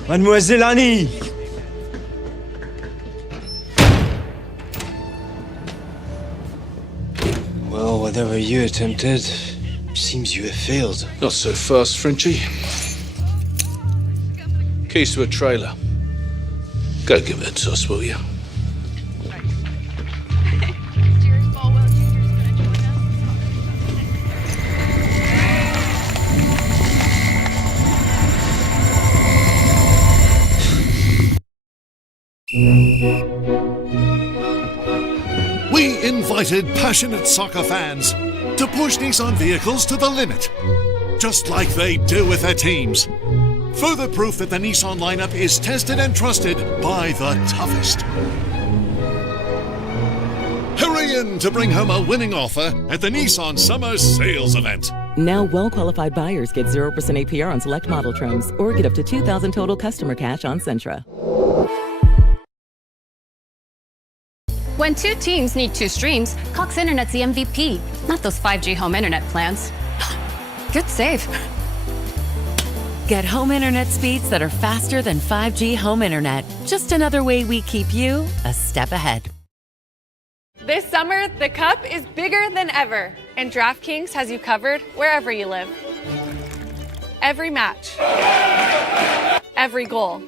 Mademoiselle Annie! Well, whatever you attempted, seems you have failed. Not so fast, Frenchie. Keys to a trailer. Go give it a toss, will you? We invited passionate soccer fans to push Nissan vehicles to the limit, just like they do with their teams. Further proof that the Nissan lineup is tested and trusted by the toughest. Hurry in to bring home a winning offer at the Nissan Summer Sales Event. Now well-qualified buyers get 0% APR on select model trims or get up to $2,000 total customer cash on Sentra. When two teams need two streams, Cox Internet's the MVP, not those 5G home internet plans. Good save. Get home internet speeds that are faster than 5G home internet. Just another way we keep you a step ahead. This summer, the Cup is bigger than ever, and DraftKings has you covered wherever you live. Every match, every goal,